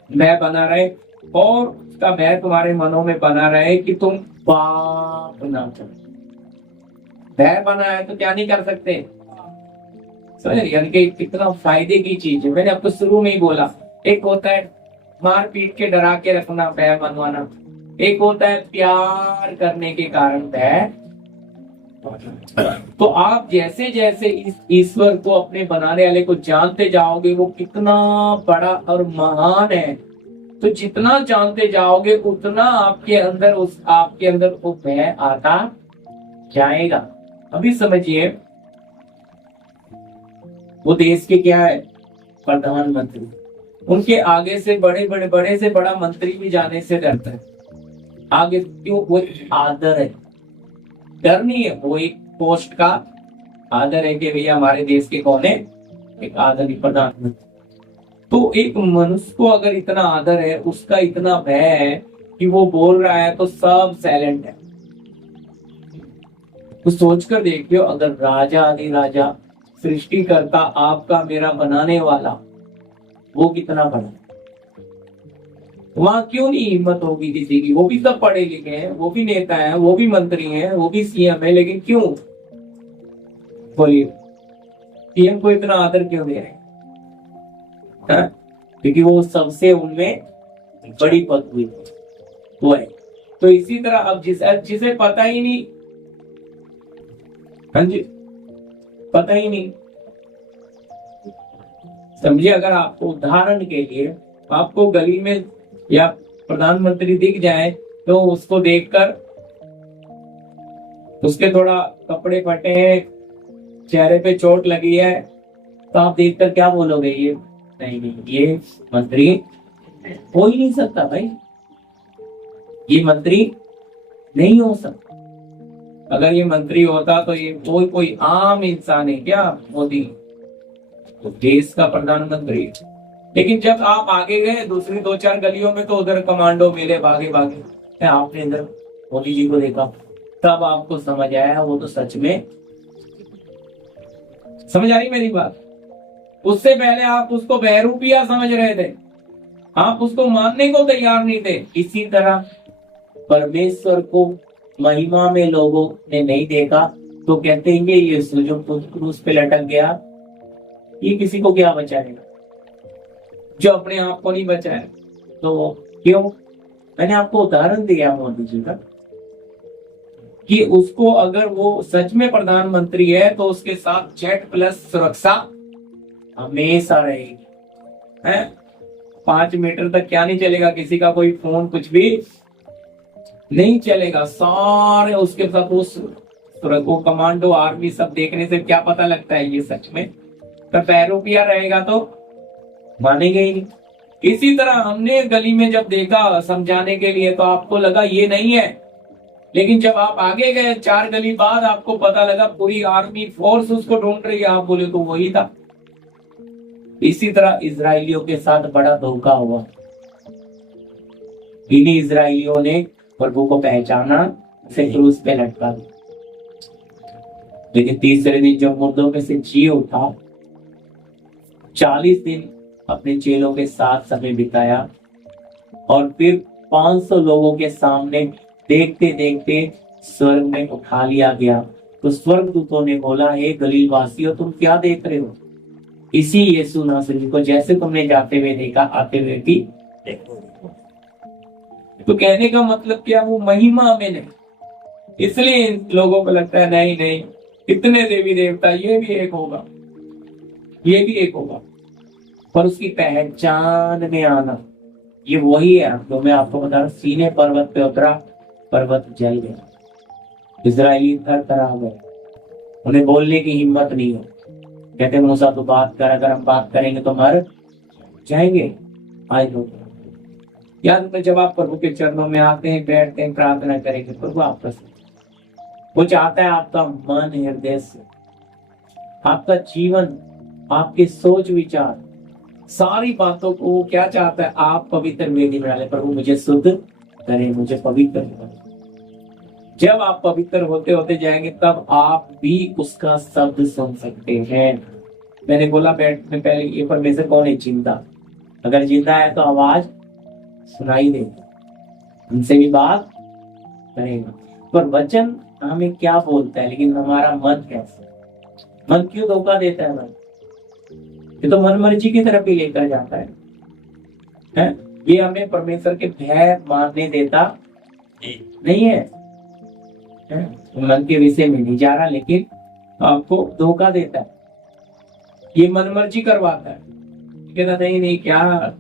भय बना रहे और उसका भय तुम्हारे मनों में बना रहे कि तुम पाप ना करो। भय बना है तो क्या नहीं कर सकते, समझ, यानी कि कितना फायदे की चीज है। मैंने आपको शुरू में ही बोला, एक होता है मार पीट के डरा के रखना, भय बनवाना, एक होता है प्यार करने के कारण भय। तो आप जैसे जैसे इस ईश्वर को अपने बनाने वाले को जानते जाओगे, वो कितना बड़ा और महान है, तो जितना जानते जाओगे उतना आपके अंदर वो भय आता जाएगा। अभी समझिए, वो देश के क्या है, प्रधानमंत्री, उनके आगे से बड़े से बड़ा मंत्री भी जाने से डरता है। आगे क्यों, वो आदर है, डर नहीं है, वो एक पोस्ट का आदर है कि भैया हमारे देश के कौन है, एक आदर प्रधानमंत्री। तो एक मनुष्य को अगर इतना आदर है, उसका इतना भय है कि वो बोल रहा है तो सब साइलेंट है। तो सोचकर देखियो, अगर राजा आदि राजा सृष्टिकर्ता आपका मेरा बनाने वाला वो कितना बड़ा, वहां क्यों नहीं हिम्मत होगी किसी की। वो भी सब पढ़े लिखे हैं, वो भी नेता हैं, वो भी मंत्री हैं, वो भी सीएम है, लेकिन क्यों, बोलिए सीएम को इतना आदर क्यों दे रहे हैं? क्योंकि वो सबसे उनमें बड़ी पदवी वो है। तो इसी तरह अब जिसे पता ही नहीं, हाँ जी, पता ही नहीं, समझिए, अगर आपको उदाहरण के लिए आपको गली में या प्रधानमंत्री दिख जाए तो उसको देखकर, उसके थोड़ा कपड़े फटे हैं, चेहरे पे चोट लगी है, तो आप देखकर क्या बोलोगे, ये नहीं, ये मंत्री हो ही नहीं सकता भाई, ये मंत्री नहीं हो सकता। अगर ये मंत्री होता तो ये कोई आम इंसान है क्या, मोदी तो देश का प्रधानमंत्री। लेकिन जब आप आगे गए दूसरी 2-4 गलियों में तो उधर कमांडो मिले, भागे। आपने इधर मोदी जी को देखा, तब आपको समझ आया वो तो सच में, समझ आ रही मेरी बात। उससे पहले आप उसको बहरूपिया समझ रहे थे, आप उसको मानने को तैयार नहीं थे। इसी तरह परमेश्वर को महिमा में लोगों ने नहीं देखा तो कहते हैं ये जो क्रूस पे लटक गया, ये किसी को क्या बचाएगा, जो अपने आप को नहीं बचाए। तो क्यों, मैंने आपको उदाहरण दिया मोदी जी का कि उसको अगर वो सच में प्रधानमंत्री है तो उसके साथ Z+ सुरक्षा हमेशा रहेगी, है 5 मीटर तक क्या नहीं चलेगा, किसी का कोई फोन कुछ भी नहीं चलेगा, सारे उसके साथ वो कमांडो आर्मी सब देखने से क्या पता लगता है ये सच में। तो पैरोपिया रहेगा तो मानेंगे ही नहीं। इसी तरह हमने गली में जब देखा समझाने के लिए तो आपको लगा ये नहीं है, लेकिन जब आप आगे गए 4 गली बाद आपको पता लगा पूरी आर्मी फोर्स उसको ढूंढ रही है, आप बोले तो वही था। इसी तरह इजरायलियों के साथ बड़ा धोखा हुआ। इन्हीं इजरायलियों ने प्रभु को पहचाना, उसे क्रूस पे लटका दिया, लेकिन तीसरे दिन जब मुर्दों में से जी उठा, 40 दिन अपने चेलों के साथ समय बिताया और फिर 500 लोगों के सामने देखते देखते स्वर्ग में उठा लिया गया। तो स्वर्गदूतों ने बोला, हे गलील वासियों, तुम क्या देख रहे हो? इसी यीशु नासरी को जैसे तुमने जाते हुए देखा, आते हुए भी देखो। तो कहने का मतलब क्या, वो महिमा में नहीं। इसलिए लोगों को लगता है नहीं नहीं, इतने देवी देवता, ये भी एक होगा, ये भी एक होगा, पर उसकी पहचान में आना, ये वही है। तो मैं आपको बता रहा, सीने पर्वत पे उतरा, पर्वत जल गया, इजरायली थर-थरा गए, उन्हें बोलने की हिम्मत नहीं हो। कहते मूसा तो बात कर, अगर हम बात करेंगे तो मर जाएंगे। आज लोग याद में जब आप प्रभु के चरणों में आते हैं, बैठते हैं, प्रार्थना करेंगे, प्रभु आप प्रसन्न, वो चाहता है आपका मन, हृदय से, आपका जीवन, आपके सोच विचार, सारी बातों को वो क्या चाहता है, आप पवित्र वेदी में डालें। प्रभु मुझे शुद्ध करें, मुझे पवित्र करें। जब आप पवित्र होते होते जाएंगे तब आप भी उसका शब्द सुन सकते हैं। मैंने बोला बैठने पहले, ये परमेश्वर कौन है? जिंदा। अगर जिंदा है तो आवाज सुनाई देगी, हमसे भी बात करेगा। पर वचन हमें क्या बोलता है, लेकिन हमारा मन कैसा, मन क्यों धोखा देता है? मन ये तो मन मर्जी की तरफ ही लेकर जाता है? ये हमें परमेश्वर के भय मानने देता नहीं है। मन के विषय में नहीं जा रहा, लेकिन आपको धोखा देता है, ये मन मर्जी करवाता है। कहता नहीं नहीं, क्या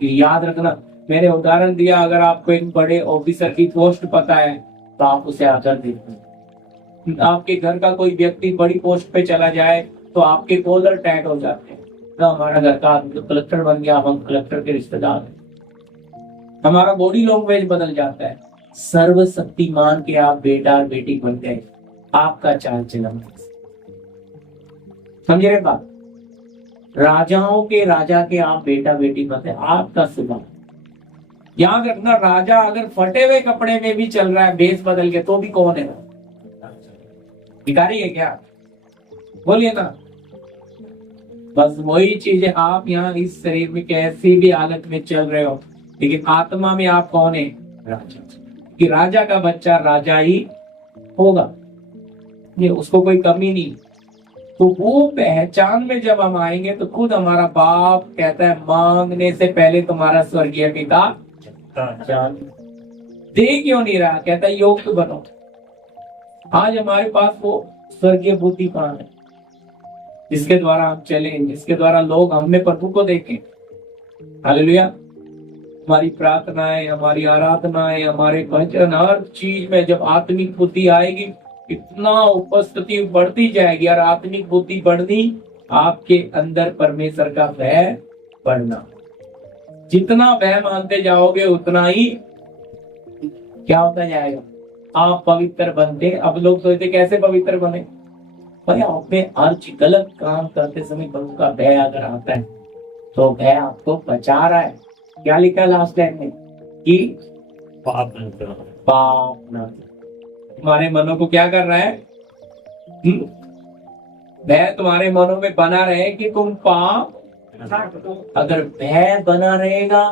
याद रखना, मैंने उदाहरण दिया, अगर आपको एक बड़े ऑफिसर की पोस्ट पता है तो आप उसे आदर देते हैं। आपके घर का कोई व्यक्ति बड़ी पोस्ट पे चला जाए तो आपके कॉलर टाइट हो जाते हैं। तो हमारा घर का आदमी तो कलेक्टर बन गया, हम कलेक्टर के रिश्तेदार हैं। हमारा बॉडी लैंग्वेज बदल जाता है। सर्वशक्तिमान के आप बेटा और बेटी बन गए, आपका चाल चलन, समझे रे बात? राजाओं के राजा के आप बेटा बेटी बनते, आपका स्वभाव। याद रखना, राजा अगर फटे हुए कपड़े में भी चल रहा है, भेष बदल के, तो भी कौन है? भिखारी है क्या? बोलिए ना। बस वही चीज है, आप यहाँ इस शरीर में कैसी भी हालत में चल रहे हो, लेकिन आत्मा में आप कौन है? राजा। कि राजा का बच्चा राजा ही होगा, ये उसको कोई कमी नहीं। तो वो पहचान में जब हम आएंगे तो खुद हमारा बाप कहता है, मांगने से पहले तुम्हारा स्वर्गीय पिता जान दे क्यों नहीं रहा? कहता है योग्य बनो। आज हमारे पास वो स्वर्गीय बुद्धि कहाँ है, जिसके द्वारा हम चले, जिसके द्वारा लोग हमें प्रभु को देखें। हालेलुया। हमारी प्रार्थनाएं, हमारी आराधनाएं, हमारे भजन, हर चीज में जब आत्मिक बुद्धि आएगी, इतना उपस्थिति बढ़ती जाएगी। और आत्मिक बुद्धि बढ़नी, आपके अंदर परमेश्वर का भय बढ़ना। जितना भय मानते जाओगे उतना ही क्या होता जाएगा, आप पवित्र बनते। अब लोग सोचते कैसे पवित्र बने? भाई आप में हर गलत काम करते समय प्रभु का भय अगर आता है तो भय आपको बचा रहा है। क्या लिखा है लास्ट लाइन में? कि पाप न करो, पाप न करो। तुम्हारे मनों को क्या कर रहा है? भय तुम्हारे मनों में बना रहे कि तुम पाप। अगर भय बना रहेगा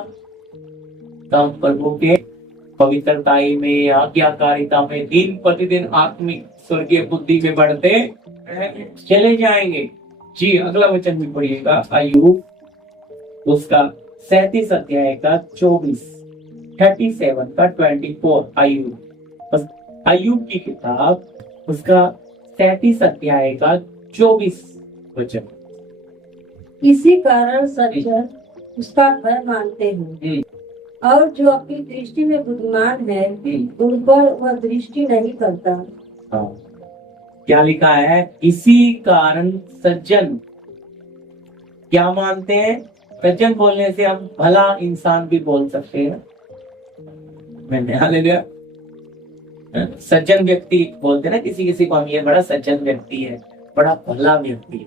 तो प्रभु के पवित्रताई में, आज्ञाकारिता में दिन प्रतिदिन आत्मिक स्वर्गीय बुद्धि में बढ़ते चले जाएंगे। जी अगला वचन भी पढ़िएगा, अय्यूब उसका 37 अध्याय का 24, 37 का 24। अय्यूब की किताब उसका 37 अध्याय का 24 वचन। इसी कारण सज्जन उसका भय मानते हैं, और जो अपनी दृष्टि में बुद्धिमान है उन पर वह दृष्टि नहीं करता। हाँ। क्या लिखा है? इसी कारण सज्जन क्या मानते हैं? सज्जन बोलने से हम भला इंसान भी बोल सकते हैं। मैंने हालेलुया। सज्जन व्यक्ति बोलते ना किसी किसी को, हम ये बड़ा सज्जन व्यक्ति है, बड़ा भला व्यक्ति है,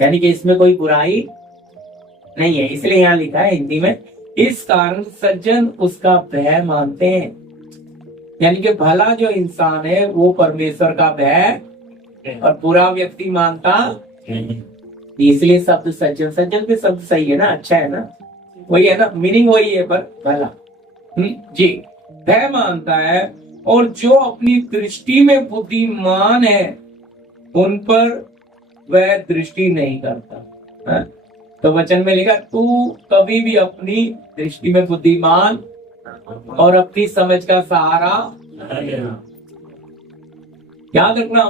यानी कि इसमें कोई बुराई नहीं है। इसलिए यहाँ लिखा है हिंदी में, इस कारण सज्जन उसका भय मानते हैं। यानी कि भला जो इंसान है वो परमेश्वर का भय और बुरा व्यक्ति मानता, इसलिए शब्द सज्जन, सज्जन के शब्द सही है ना, अच्छा है ना, वही है ना, मीनिंग वही है, पर भला जी भय मानता है। और जो अपनी दृष्टि में बुद्धिमान है उन पर वह दृष्टि नहीं करता। तो वचन में लिखा, तू कभी भी अपनी दृष्टि में बुद्धिमान और अपनी समझ का सहारा याद रखना।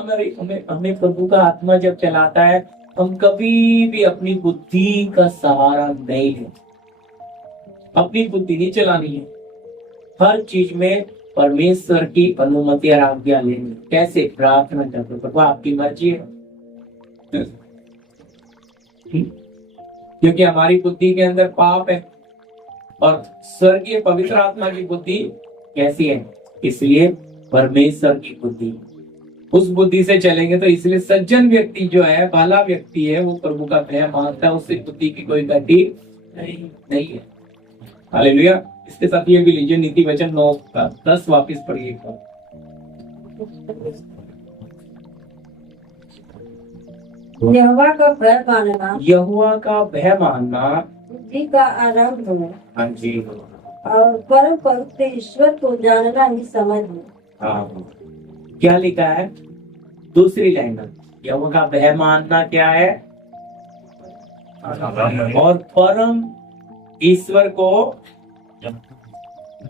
हमें प्रभु का आत्मा जब चलाता है, हम कभी भी अपनी बुद्धि का सहारा नहीं है, अपनी बुद्धि नहीं चलानी है। हर चीज में परमेश्वर की अनुमति और आज्ञा लेनी। कैसे? प्रार्थना करते, प्रभु आपकी मर्जी है, क्योंकि हमारी बुद्धि के अंदर पाप है और स्वर्गीय पवित्र आत्मा की बुद्धि कैसी है, इसलिए परमेश्वर की बुद्धि, उस बुद्धि से चलेंगे। तो इसलिए सज्जन व्यक्ति जो है, भला व्यक्ति है, वो प्रभु का भय मानता है, उससे बुद्धि की कोई गति नहीं है। हालेलुया। इसके साथ ये भी लीजिए नीति वचन 9 का 10 वापिस पढ़िए। यहोवा का भय मानना, यहोवा का भय मानना बुद्धि का आरंभ है, हाँ जी, और परम पवित्र ईश्वर को जानना ही समझ है। हाँ, क्या लिखा है दूसरी लाइन में? यहोवा का भय मानना क्या है? और परम ईश्वर को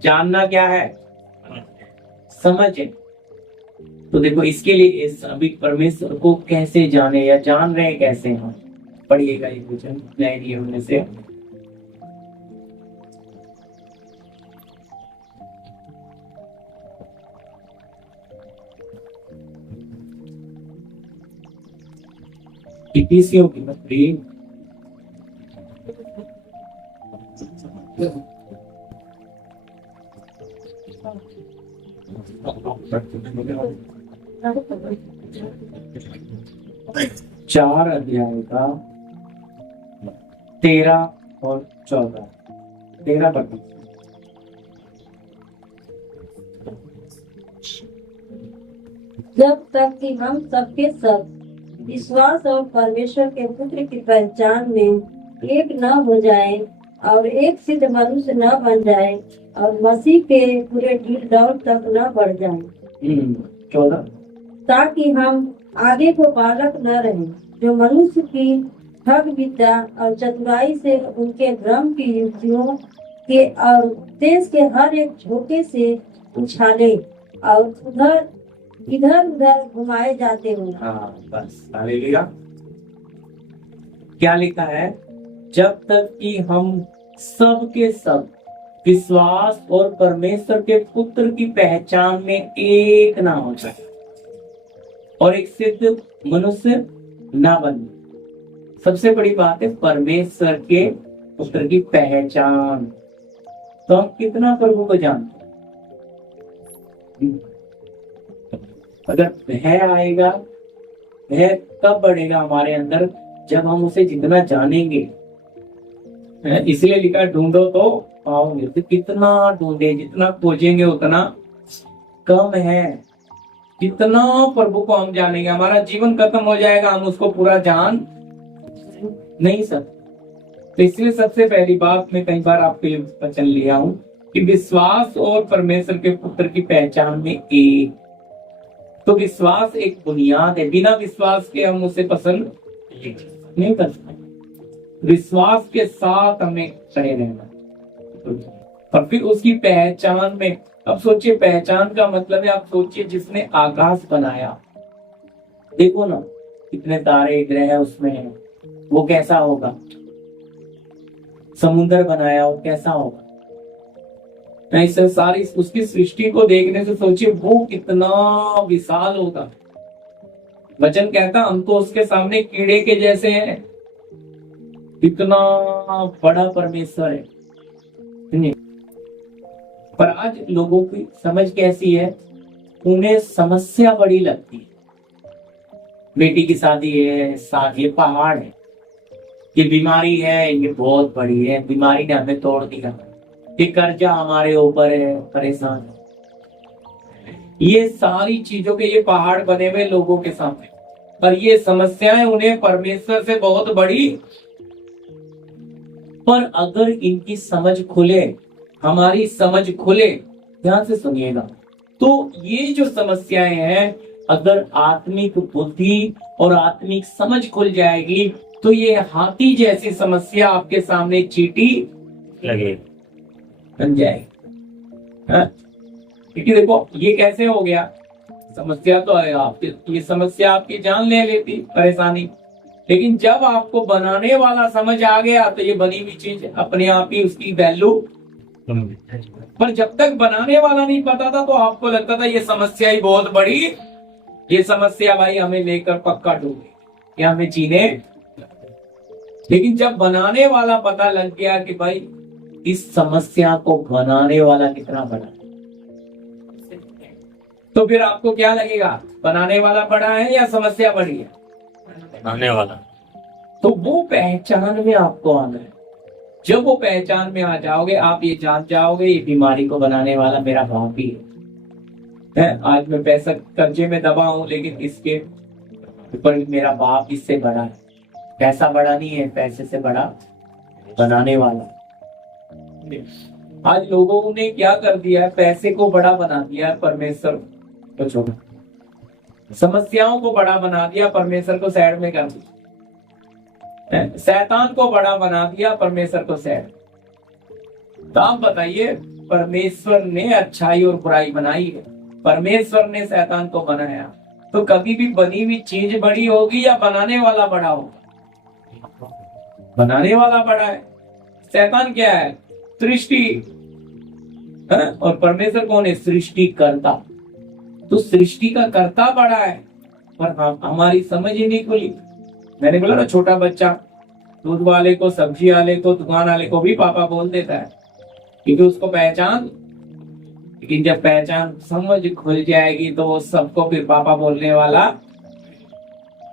जानना क्या है? समझ है। तो देखो इसके लिए अभी परमेश्वर को कैसे जाने या जान रहे हैं कैसे हम, पढ़िएगा ये वचन नए नियम में से। इफिसियों की पत्री 4 अध्याय का 13 और 14, 13 पद। जब तक कि हम सबके सब विश्वास और परमेश्वर के पुत्र की पहचान में एक न हो जाए और एक सिद्ध मनुष्य न बन जाए और मसीह के पूरे ढील दौड़ तक न बढ़ जाए। 14, ताकि हम आगे को बालक न रहे, जो मनुष्य की ठग विद्या और चतुराई से उनके भ्रम की युक्तियों के और उपदेश के हर एक झोंके से उछाले और इधर उधर घुमाए जाते हो। हाँ बस, हालेलुया। क्या लिखा है? जब तक कि हम सब के सब विश्वास और परमेश्वर के पुत्र की पहचान में एक ना हो जाए और एक सिद्ध मनुष्य ना बने। सबसे बड़ी बात है परमेश्वर के पुत्र की पहचान। तो हम कितना प्रभु को जानते हैं? अगर भय आएगा, भय कब बढ़ेगा हमारे अंदर? जब हम उसे जितना जानेंगे। इसलिए लिखा ढूंढो तो पाओगे। तो कितना ढूंढे, जितना खोजेंगे उतना कम है। कितना प्रभु को हम जानेंगे, हमारा जीवन खत्म हो जाएगा, हम उसको पूरा जान नहीं सकते। तो इसलिए सबसे पहली बात मैं कई बार आपके लिए वचन लिया हूं कि विश्वास और परमेश्वर के पुत्र की पहचान में एक। तो विश्वास एक बुनियाद है, बिना विश्वास के हम उसे पसंद नहीं कर सकते। विश्वास के साथ हमें खड़े रहना और फिर उसकी पहचान में। अब सोचिए, पहचान का मतलब है, आप सोचिए जिसने आकाश बनाया, देखो ना कितने तारे ग्रह उसमें हैं, वो कैसा होगा? समुद्र बनाया, वो कैसा होगा? ऐसे सारी उसकी सृष्टि को देखने से सोचिए वो कितना विशाल होगा। वचन कहता हम तो उसके सामने कीड़े के जैसे हैं। इतना बड़ा परमेश्वर है। नहीं। पर आज लोगों की समझ कैसी है, उन्हें समस्या बड़ी लगती है। बेटी की शादी है, शादी पहाड़ है, ये बीमारी है, ये बहुत बड़ी है, बीमारी ने हमें तोड़ दिया, ये कर्जा हमारे ऊपर है, परेशान है। ये सारी चीजों के ये पहाड़ बने हुए लोगों के सामने, पर ये समस्याएं उन्हें परमेश्वर से बहुत बड़ी। पर अगर इनकी समझ खुले, हमारी समझ खुले, ध्यान से सुनिएगा, तो ये जो समस्याएं हैं, अगर आत्मिक बुद्धि और आत्मिक समझ खुल जाएगी तो ये हाथी जैसी समस्या आपके सामने चींटी लगे बन जाएगी। हाँ? क्योंकि देखो ये कैसे हो गया, समस्या तो है आपकी, ये समस्या आपकी जान ले लेती परेशानी, लेकिन जब आपको बनाने वाला समझ आ गया तो ये बनी हुई चीज अपने आप ही उसकी वैल्यू। पर जब तक बनाने वाला नहीं पता था तो आपको लगता था ये समस्या ही बहुत बड़ी, ये समस्या भाई हमें लेकर पक्का डूबे या हमें जीने। लेकिन जब बनाने वाला पता लग गया कि भाई इस समस्या को बनाने वाला कितना बड़ा, तो फिर आपको क्या लगेगा, बनाने वाला बड़ा है या समस्या बड़ी है? बनाने वाला। तो वो पहचान में आपको आना है। जब वो पहचान में आ जाओगे, आप ये जान जाओगे ये बीमारी को बनाने वाला मेरा बाप ही है। आज मैं पैसा कर्जे में दबा हूं, लेकिन इसके ऊपर मेरा बाप इससे बड़ा है। पैसा बड़ा नहीं है, पैसे से बड़ा बनाने वाला। आज लोगों ने क्या कर दिया है, पैसे को बड़ा बना दिया है, परमेश्वर को छोड़ा। समस्याओं को बड़ा बना दिया, परमेश्वर को साइड में कर दिया। शैतान को बड़ा बना दिया, परमेश्वर को साइड। तो आप बताइए, परमेश्वर ने अच्छाई और बुराई बनाई है, परमेश्वर ने शैतान को बनाया, तो कभी भी बनी हुई चीज बड़ी होगी या बनाने वाला बड़ा होगा? बनाने वाला बड़ा है। शैतान क्या है? सृष्टि। और परमेश्वर कौन है? सृष्टि करता। तो सृष्टि का कर्ता बड़ा है, पर हमारी समझ ही नहीं खुली। मैंने बोला ना, छोटा बच्चा दूध वाले को, सब्जी वाले को, दुकान वाले को भी पापा बोल देता है, क्योंकि उसको पहचान। लेकिन जब पहचान समझ खुल जाएगी तो वो सबको फिर पापा बोलने वाला।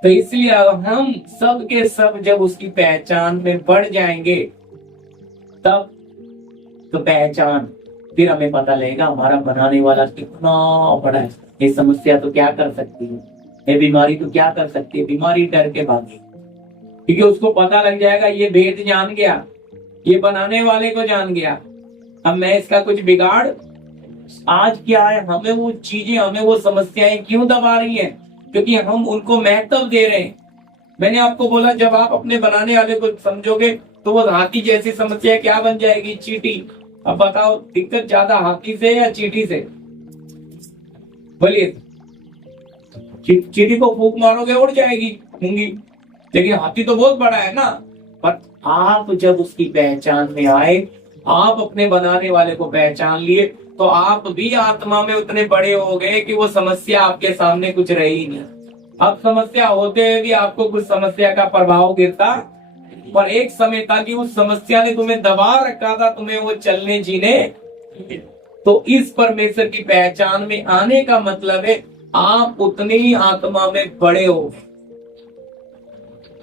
तो इसलिए हम सब के सब जब उसकी पहचान में बढ़ जाएंगे, तब तो पहचान फिर हमें पता लगेगा हमारा बनाने वाला कितना बड़ा है। ये समस्या तो क्या कर सकती है, ये बीमारी तो क्या कर सकती है। बीमारी डर के भागी, क्योंकि उसको पता लग जाएगा ये भेद जान गया, ये बनाने वाले को जान गया, अब मैं इसका कुछ बिगाड़। आज क्या है, हमें वो चीजें, हमें वो समस्याएं क्यों दबा रही हैं? क्योंकि हम उनको महत्व दे रहे हैं। मैंने आपको बोला, जब आप अपने बनाने वाले को समझोगे तो वो हाथी जैसी समस्या क्या बन जाएगी? चींटी। अब बताओ, दिक्कत ज्यादा हाथी से या चींटी से? बोलिए। चींटी को फूंक मारोगे उड़ जाएगी मूंगी, लेकिन हाथी तो बहुत बड़ा है ना। पर आप जब उसकी पहचान में आए, आप अपने बनाने वाले को पहचान लिए, तो आप भी आत्मा में उतने बड़े हो गए कि वो समस्या आपके सामने कुछ रही नहीं। अब समस्या होते हुए भी आपको कुछ समस्या का प्रभाव गिरता, पर एक समय था कि उस समस्या ने तुम्हें दबा रखा था, तुम्हें वो चलने जीने। तो इस परमेश्वर की पहचान में आने का मतलब है आप उतने ही आत्मा में बड़े हो।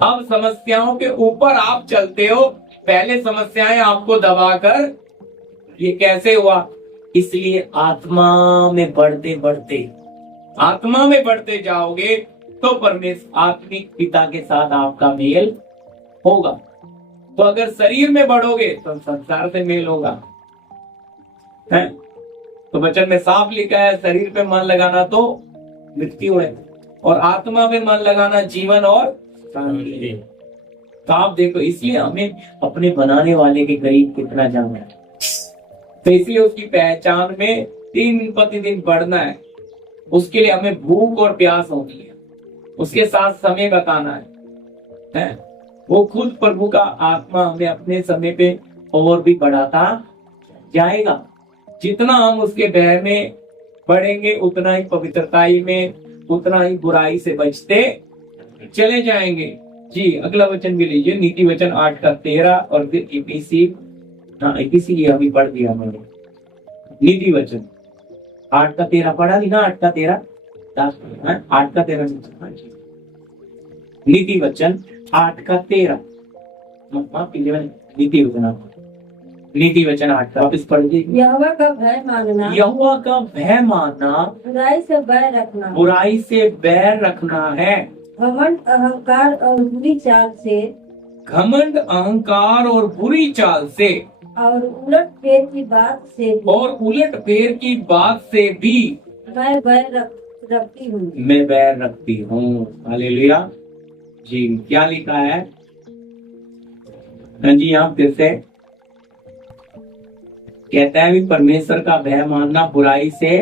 अब समस्याओं के ऊपर आप चलते हो, पहले समस्याएं आपको दबाकर। ये कैसे हुआ? इसलिए आत्मा में बढ़ते बढ़ते जाओगे तो परमेश्वर आत्मिक पिता के साथ आपका मेल होगा। तो अगर शरीर में बढ़ोगे तो संसार से मेल होगा, है? तो वचन में साफ लिखा है, शरीर पे मन लगाना तो मृत्यु है, और आत्मा पे मन लगाना जीवन और शांति। तो आप देखो, इसलिए हमें अपने बनाने वाले के करीब कितना जाना है। तो इसलिए उसकी पहचान में दिन प्रतिदिन बढ़ना है। उसके लिए हमें भूख और प्यास होनी है, उसके साथ समय बताना है? वो खुद प्रभु का आत्मा हमें अपने समय पे और भी बढ़ाता जाएगा। जितना हम उसके भय में बढ़ेंगे, उतना ही पवित्रताई में, उतना ही बुराई से बचते चले जाएंगे। जी अगला वचन भी लीजिए, नीति वचन 8 का 13 और फिर एपीसी, हाँ एपीसी ये अभी पढ़ दिया मैंने। नीति वचन 8 का 13 पढ़ा नहीं ना, 8 का 13, 8 का 13, नीति वचन 8 का 13, नीति वचन, नीति वचन 8 का वापिस पढ़ दीजिए। यहोवा का भय मानना, यहोवा का भय मानना, बुराई से बैर रखना, बुराई से बैर रखना है, घमंड अहंकार और बुरी चाल से, घमंड अहंकार और बुरी चाल से, और उलट फेर की बात से भी, और उलट फेर की बात से भी मैं बैर रखती हूँ। मैं बैर रखती हूँ। हालेलुया जी। क्या लिखा है? हाँ जी, यहाँ फिर से कहता है भी परमेश्वर का भय मानना, बुराई से।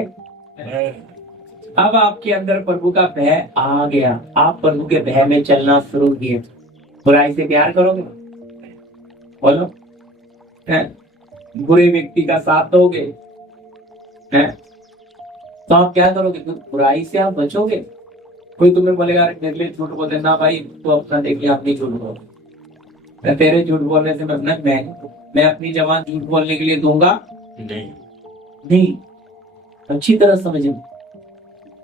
अब आपके अंदर प्रभु का भय आ गया, आप प्रभु के भय में चलना शुरू किए, बुराई से प्यार करोगे, बोलो, बुरे व्यक्ति का साथ दोगे, तो आप क्या करोगे? तो बुराई से आप बचोगे। कोई तुम्हें बोलेगा मेरे लिए झूठ बोल देना भाई, तो अपना देखिए आप नहीं झूठ बोलो, मैं तेरे झूठ बोलने से मतलब मैं अपनी जवान झूठ बोलने के लिए दूंगा नहीं। अच्छी तरह समझें,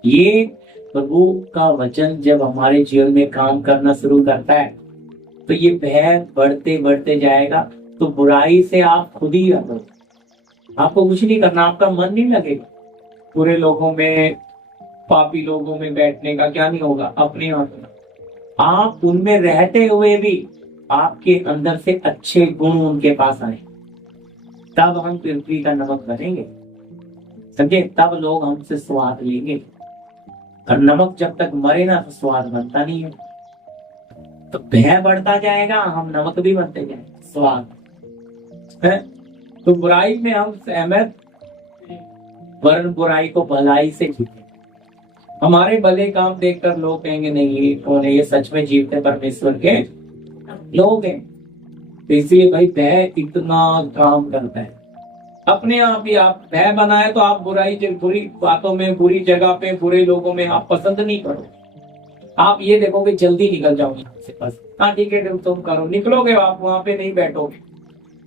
ये प्रभु का वचन जब हमारे जीवन में काम करना शुरू करता है तो ये भय बढ़ते बढ़ते जाएगा। तो बुराई से आप खुद ही रहो, आपको कुछ नहीं करना, आपका मन नहीं लगेगा बुरे लोगों में, पापी लोगों में बैठने का क्या नहीं होगा, अपने आप उनमें रहते हुए भी आपके अंदर से अच्छे गुण उनके पास आए, तब हम पृथ्वी का नमक बनेंगे, समझे? तब लोग हमसे स्वाद लेंगे। और नमक जब तक मरे ना तो स्वाद बनता नहीं है। तो भय बढ़ता जाएगा, हम नमक भी बनते जाएंगे, स्वाद है। तो बुराई में हम सहमत, वरन बुराई को भलाई से जीते। हमारे भले काम देखकर लोग कहेंगे नहीं ये कौन है, ये सच में जीवते परमेश्वर के लोग हैं। तो इसलिए भाई भय इतना काम करता है। अपने आप ही आप भय बनाए तो आप बुरी बातों में, बुरी जगह पे, बुरे लोगों में आप पसंद नहीं करो। आप ये देखोगे जल्दी निकल जाओगे से, बस हाँ ठीक है तुम करो, निकलोगे, आप वहां पे नहीं बैठोगे।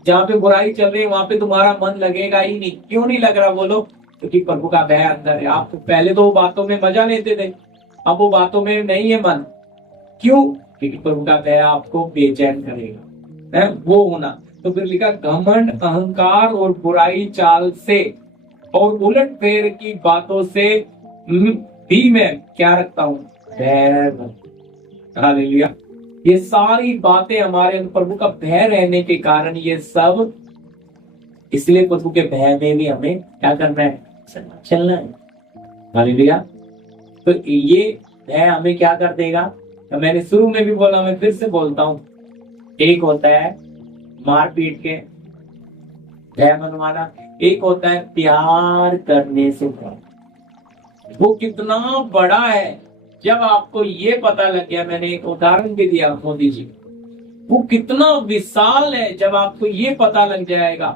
जहाँ पे बुराई चल रही है वहां पे तुम्हारा मन लगेगा ही नहीं। क्यों नहीं लग रहा बोलो? क्योंकि प्रभु का भय अंदर है। आप पहले तो वो बातों में मजा लेते थे, अब वो बातों में नहीं है मन। क्यों? क्योंकि प्रभु का भय आपको बेचैन करेगा, है वो होना। तो फिर लिखा घमंड अहंकार और बुराई चाल से और उलट फेर की बातों से भी मैं क्या रखता हूँ? हालेलुया। ये सारी बातें हमारे प्रभु का भय रहने के कारण ये सब, इसलिए प्रभु के भय में भी हमें क्या करना है? चलना है। हालेलुया। तो ये भय हमें क्या कर देगा? तो मैंने शुरू में भी बोला, मैं फिर से बोलता हूँ, एक होता है मारपीट के भय मनवाना, एक होता है प्यार करने से भय। वो कितना बड़ा है जब आपको ये पता लग गया। मैंने एक उदाहरण भी दिया मोदी जी, वो कितना विशाल है जब आपको ये पता लग जाएगा।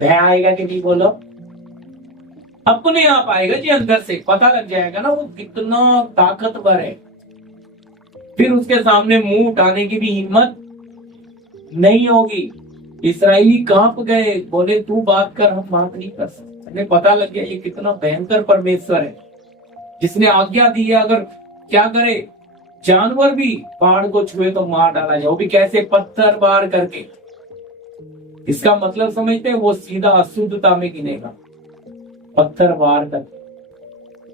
भय आएगा कि नहीं बोलो? अपने आप आएगा जी, अंदर से पता लग जाएगा ना वो कितना ताकतवर है। फिर उसके सामने मुंह उठाने की भी हिम्मत नहीं होगी। इस्राएली कांप गए, बोले तू बात कर, हम बात नहीं कर सकते। हमें पता लग गया ये कितना भयंकर परमेश्वर है जिसने आज्ञा दी है अगर क्या करे, जानवर भी पहाड़ को छुए तो मार डाला जाए, वो भी कैसे? पत्थर बार करके। इसका मतलब समझते हैं? वो सीधा अशुद्धता में गिनेगा, पत्थर बार कर।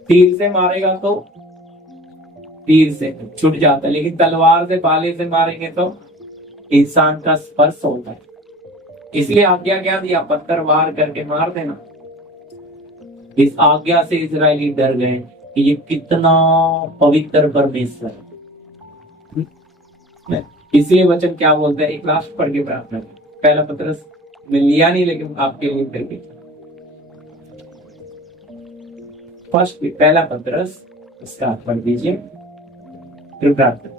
तीर से मारेगा तो तीर से छूट जाता है, लेकिन तलवार से, भाले से मारेंगे तो इंसान का स्पर्श होता है। इसलिए आज्ञा क्या दिया? पत्थर वार करके मार देना। इस आज्ञा से इजरायली डर गए कि ये कितना पवित्र परमेश्वर है। इसलिए वचन क्या बोलता है? एक लास्ट पढ़ के प्रार्थना, पहला पत्रस में लिया नहीं लेकिन आपके लिए करके फर्स्ट पहला पत्रस इसका पढ़ दीजिए फिर प्रार्थना।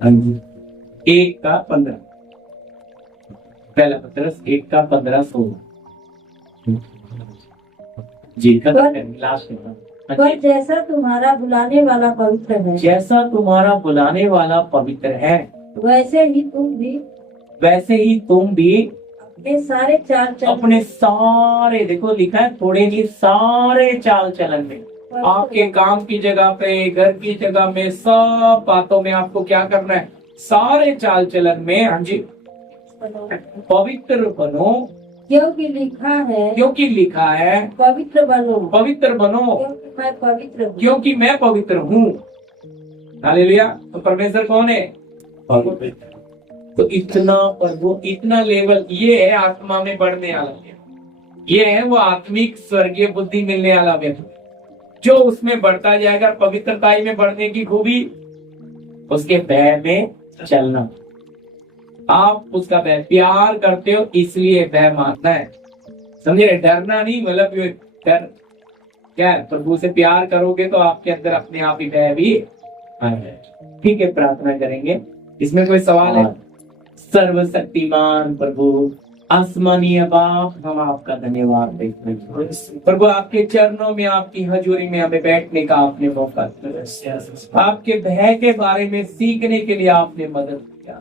हाँ जी, 1 का 15, पहला पत्रस 1 का 15-16। जी खत्म करेंगे लास्ट में। पर जैसा तुम्हारा बुलाने वाला पवित्र है, जैसा तुम्हारा बुलाने वाला पवित्र है, वैसे ही तुम भी अपने सारे चाल चलन अपने सारे, देखो लिखा है थोड़े नहीं, सारे चाल चलन में, आपके काम की जगह पे, घर की जगह में, सब बातों में आपको क्या करना है, सारे चाल चलन में, हाँ जी, पवित्र बनो, क्योंकि लिखा है पवित्र बनो क्योंकि मैं पवित्र हूँ। हालेलुया। तो परमेश्वर कौन है? पवित्र। तो इतना प्रभु, इतना लेवल, ये है आत्मा में बढ़ने वाला, ये है वो आत्मिक स्वर्गीय बुद्धि मिलने वाला व्यक्ति, जो उसमें बढ़ता जाएगा। पवित्रताई में बढ़ने की खूबी उसके भय में चलना। आप उसका भय, प्यार करते हो इसलिए भय मानना है, समझे? डरना नहीं, मतलब डर क्या है, प्रभु से प्यार करोगे तो आपके अंदर अपने आप ही भय भी आएगा। ठीक है, प्रार्थना करेंगे। इसमें कोई सवाल है? सर्वशक्तिमान प्रभु, आसमानीय बाप, हम आपका धन्यवाद देते हैं प्रभु, आपके चरणों में, आपकी हजूरी में हमें बैठने का आपने मौका दिया, आपके भय के बारे में सीखने के लिए आपने मदद किया।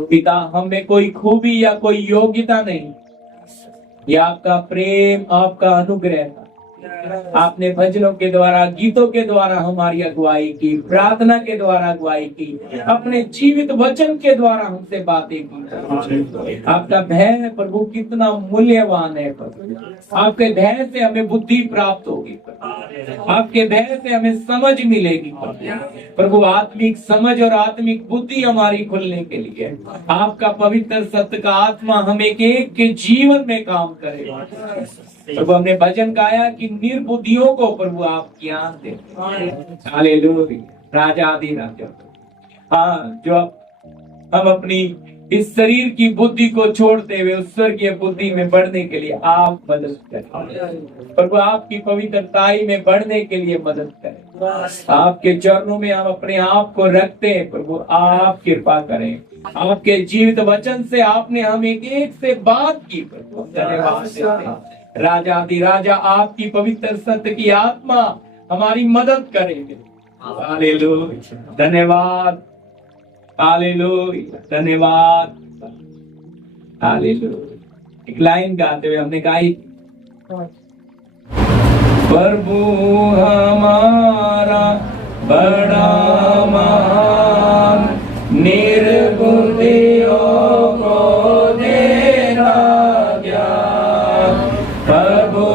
पिता, हमें कोई खूबी या कोई योग्यता नहीं, ये आपका प्रेम, आपका अनुग्रह था। आपने भजनों के द्वारा, गीतों के द्वारा हमारी अगुवाई की, प्रार्थना के द्वारा अगुवाई की, अपने जीवित वचन के द्वारा हमसे बातें की। आपका भय प्रभु कितना मूल्यवान है प्रभु, आपके भय से हमें बुद्धि प्राप्त होगी, आपके भय से हमें समझ मिलेगी प्रभु, आत्मिक समझ और आत्मिक बुद्धि हमारी खुलने के लिए आपका पवित्र सत्य का आत्मा हम एक एक के जीवन में काम करेगा प्रभु। हमने भजन गाया कि निर्बुद्धियों को प्रभु आप ज्ञान दे। हालेलुया। राजाधिराज, हाँ, जो हम अपनी इस शरीर की बुद्धि को छोड़ते हुए उस स्वर्गीय बुद्धि में बढ़ने के लिए आप मदद करें प्रभु, आपकी पवित्रताई में बढ़ने के लिए मदद करें। आपके चरणों में हम अपने आप को रखते हैं प्रभु, आप कृपा करें। आपके जीवित वचन से आपने हम एक एक से बात की प्रभु, धन्यवाद देते हैं। राजा, आपकी पवित्र सत्य की आत्मा हमारी मदद करेंगे। हालेलुया, धन्यवाद, हालेलुया, धन्यवाद, हालेलुया। एक लाइन गाते हुए हमने गाई, प्रभु हमारा बड़ा महान, निर्बुद्धियों को देना ज्ञान। प्रभु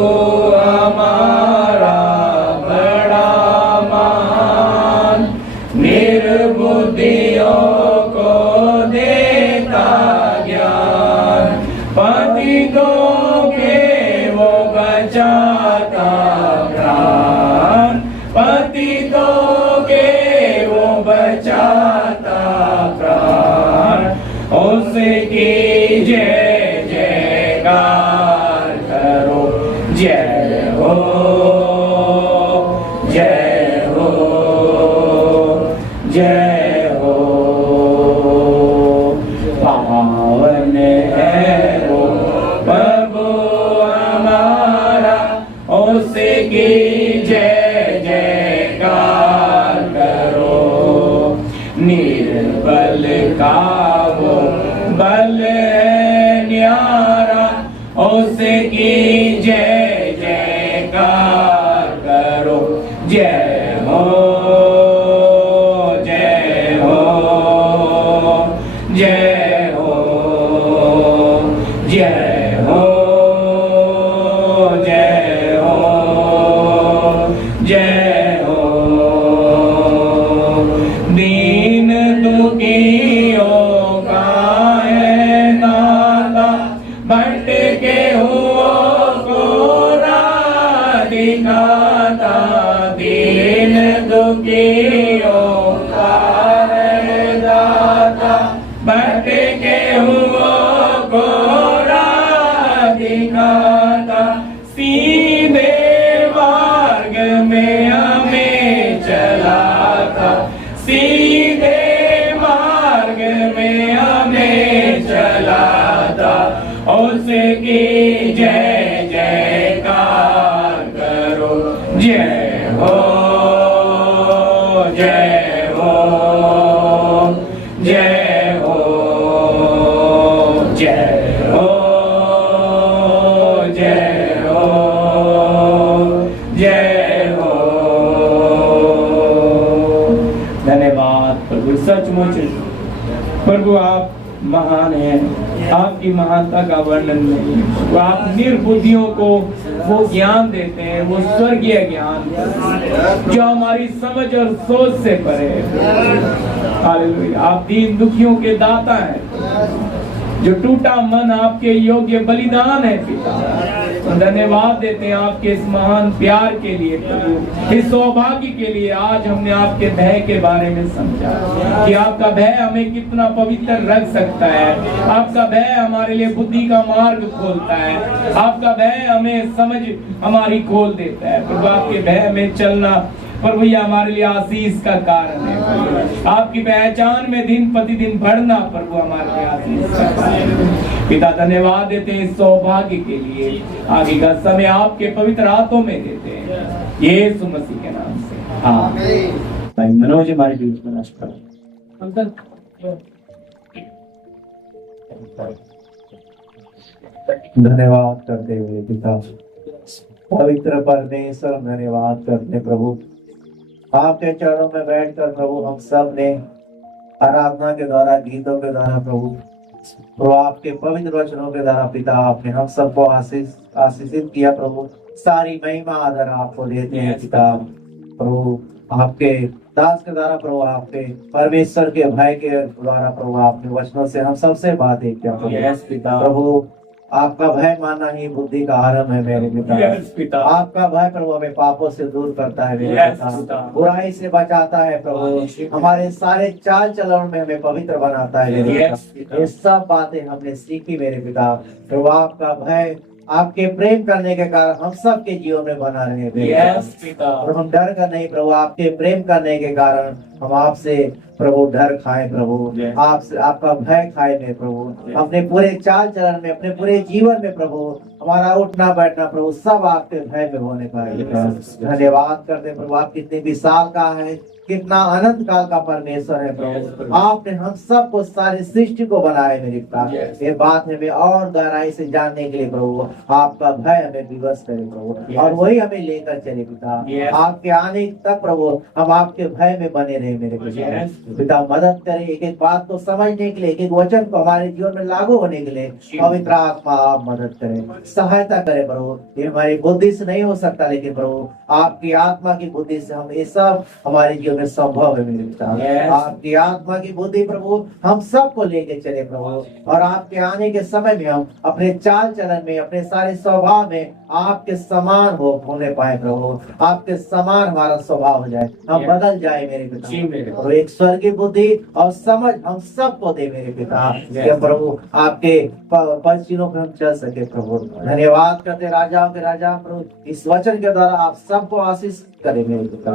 हमारा बड़ा महान, निर्बुद्धियों को देता ज्ञान। पतितों के वो बचाता प्राण, पतितों के वो बचाता प्राण। उसकी जय जयकार करो, जय हो, जय हो, जय हो। पावन है वो प्रभु हमारा, उसकी जय जयकार करो। निर्बल का वो बल है न्यारा, उसकी जय जयकार करो। जय हो, जय हो, जय हो, जय हो, जय हो, जय हो। दीन दुखियों का है नाता, भटके हुओं को राह दिखाता। दीन दुखियों का है दाता, भटके हुओं को राह दिखाता। सीधे मार्ग में हमें चलाता, सीधे मार्ग में हमें चलाता। उसकी जय जय महान है, आपकी महानता का वर्णन नहीं। वो आप निर्बुद्धियों को वो ज्ञान देते हैं, वो स्वर्गीय ज्ञान जो हमारी समझ और सोच से परे है। हालेलुया। आप दीन दुखियों के दाता हैं, जो टूटा मन आपके योग्य बलिदान है पिता। धन्यवाद देते हैं आपके इस महान प्यार के लिए प्रभु, इस सौभाग्य के लिए। आज हमने आपके भय के बारे में समझा कि आपका भय हमें कितना पवित्र रख सकता है। आपका भय हमारे लिए बुद्धि का मार्ग खोलता है। आपका भय हमें समझ हमारी खोल देता है प्रभु। आपके भय में चलना प्रभु ये हमारे लिए आशीष का कारण है। आपकी पहचान में दिन प्रतिदिन बढ़ना प्रभु हमारे लिए आशीष का कारण है। पिता धन्यवाद देते हैं इस सौभाग्य के लिए। आगे का समय आपके पवित्र हाथों में देते हैं, यीशु मसीह के नाम से आमीन। भाई मनोज हमारे बीच में नमस्कार। धन्यवाद करते हुए पिता पवित्र परमेश्वर, धन्यवाद करते प्रभु आपके चरणों में बैठकर प्रभु हम सब ने आराधना के द्वारा, गीतों के द्वारा प्रभु आपके पवित्र वचनों के द्वारा पिता आपने हम सबको आशीषित किया प्रभु। सारी महिमा आदर आपको देते हैं पिता प्रभु। आपके दास के द्वारा प्रभु, आपके परमेश्वर के भय के द्वारा प्रभु आपने वचनों से हम सबसे बातें किया प्रभु। आपका भय मानना ही बुद्धि का आरंभ है मेरे पिता। आपका भय प्रभु हमें पापों से दूर करता है मेरे पिता, बुराई से बचाता है प्रभु, हमारे सारे चाल चलन में हमें पवित्र बनाता है मेरे पिता। ये सब बातें हमने सीखी मेरे पिता प्रभु। आपका भय आपके प्रेम करने के कारण हम सबके जीवन में बना रहे और हम डर कर नहीं प्रभु, आपके प्रेम करने के कारण हम आपसे प्रभु डर खाए प्रभु, आपसे आपका भय खाए में प्रभु। अपने पूरे चाल चलन में, अपने पूरे जीवन में प्रभु हमारा उठना बैठना प्रभु सब आपके भय में होने पाए। धन्यवाद करते प्रभु, आप कितने विशाल का है, कितना अनंत काल का परमेश्वर है प्रभु। आपने हम सबको सारी सृष्टि को बनाया मेरे पिता। ये बात हमें और गहराई से जानने के लिए प्रभु आपका भय हमें विवश करे प्रभु, और वही हमें लेकर चले पिता। आपके आने तक प्रभु हम आपके भय में बने रहे मेरे पिता। मदद करे एक एक बात को समझने के लिए, एक एक वचन को हमारे जीवन में लागू होने के लिए पवित्र आत्मा आप मदद करें, सहायता करें प्रभु। ये हमारी बुद्धि से नहीं हो सकता, लेकिन प्रभु आपकी आत्मा की बुद्धि से हम ये सब हमारे जीवन में संभव है मेरे पिता। आपकी आत्मा की बुद्धि प्रभु हम सबको लेके चले प्रभु, और आपके आने के समय में हम अपने चाल चलन में, अपने सारे स्वभाव में आपके समान होने पाए प्रभु। आपके समान हमारा स्वभाव हो जाए, हम बदल जाए मेरे पिता। और एक स्वर्गीय बुद्धि और समझ हम सबको दे मेरे पिता कि प्रभु आपके पद चिन्हों पे हम चल सके प्रभु। धन्यवाद करते राजाओं के राजा प्रभु, इस वचन के द्वारा आप सबको आशीष करे मेरे पिता।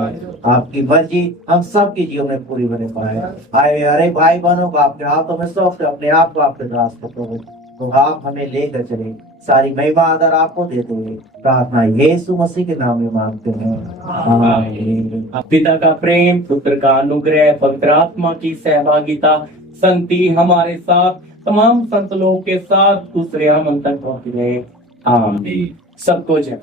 आपकी मर्जी हम सबके जीवन में पूरी बने पाए। आए अरे भाई बहनों को आपके हाथों में सौंपते, अपने आप को आपके दास को प्रभु, तो आप हमें लेकर चले। सारी महिमा आदर आपको देते हुए प्रार्थना यीशु मसीह के नाम में मांगते हैं, आमीन। पिता का प्रेम, पुत्र का अनुग्रह, पवित्र आत्मा की सहभागिता, संगति हमारे साथ, तमाम संत लोगों के साथ दूसरे हम तक पहुंच गए। आमीन। सबको जय।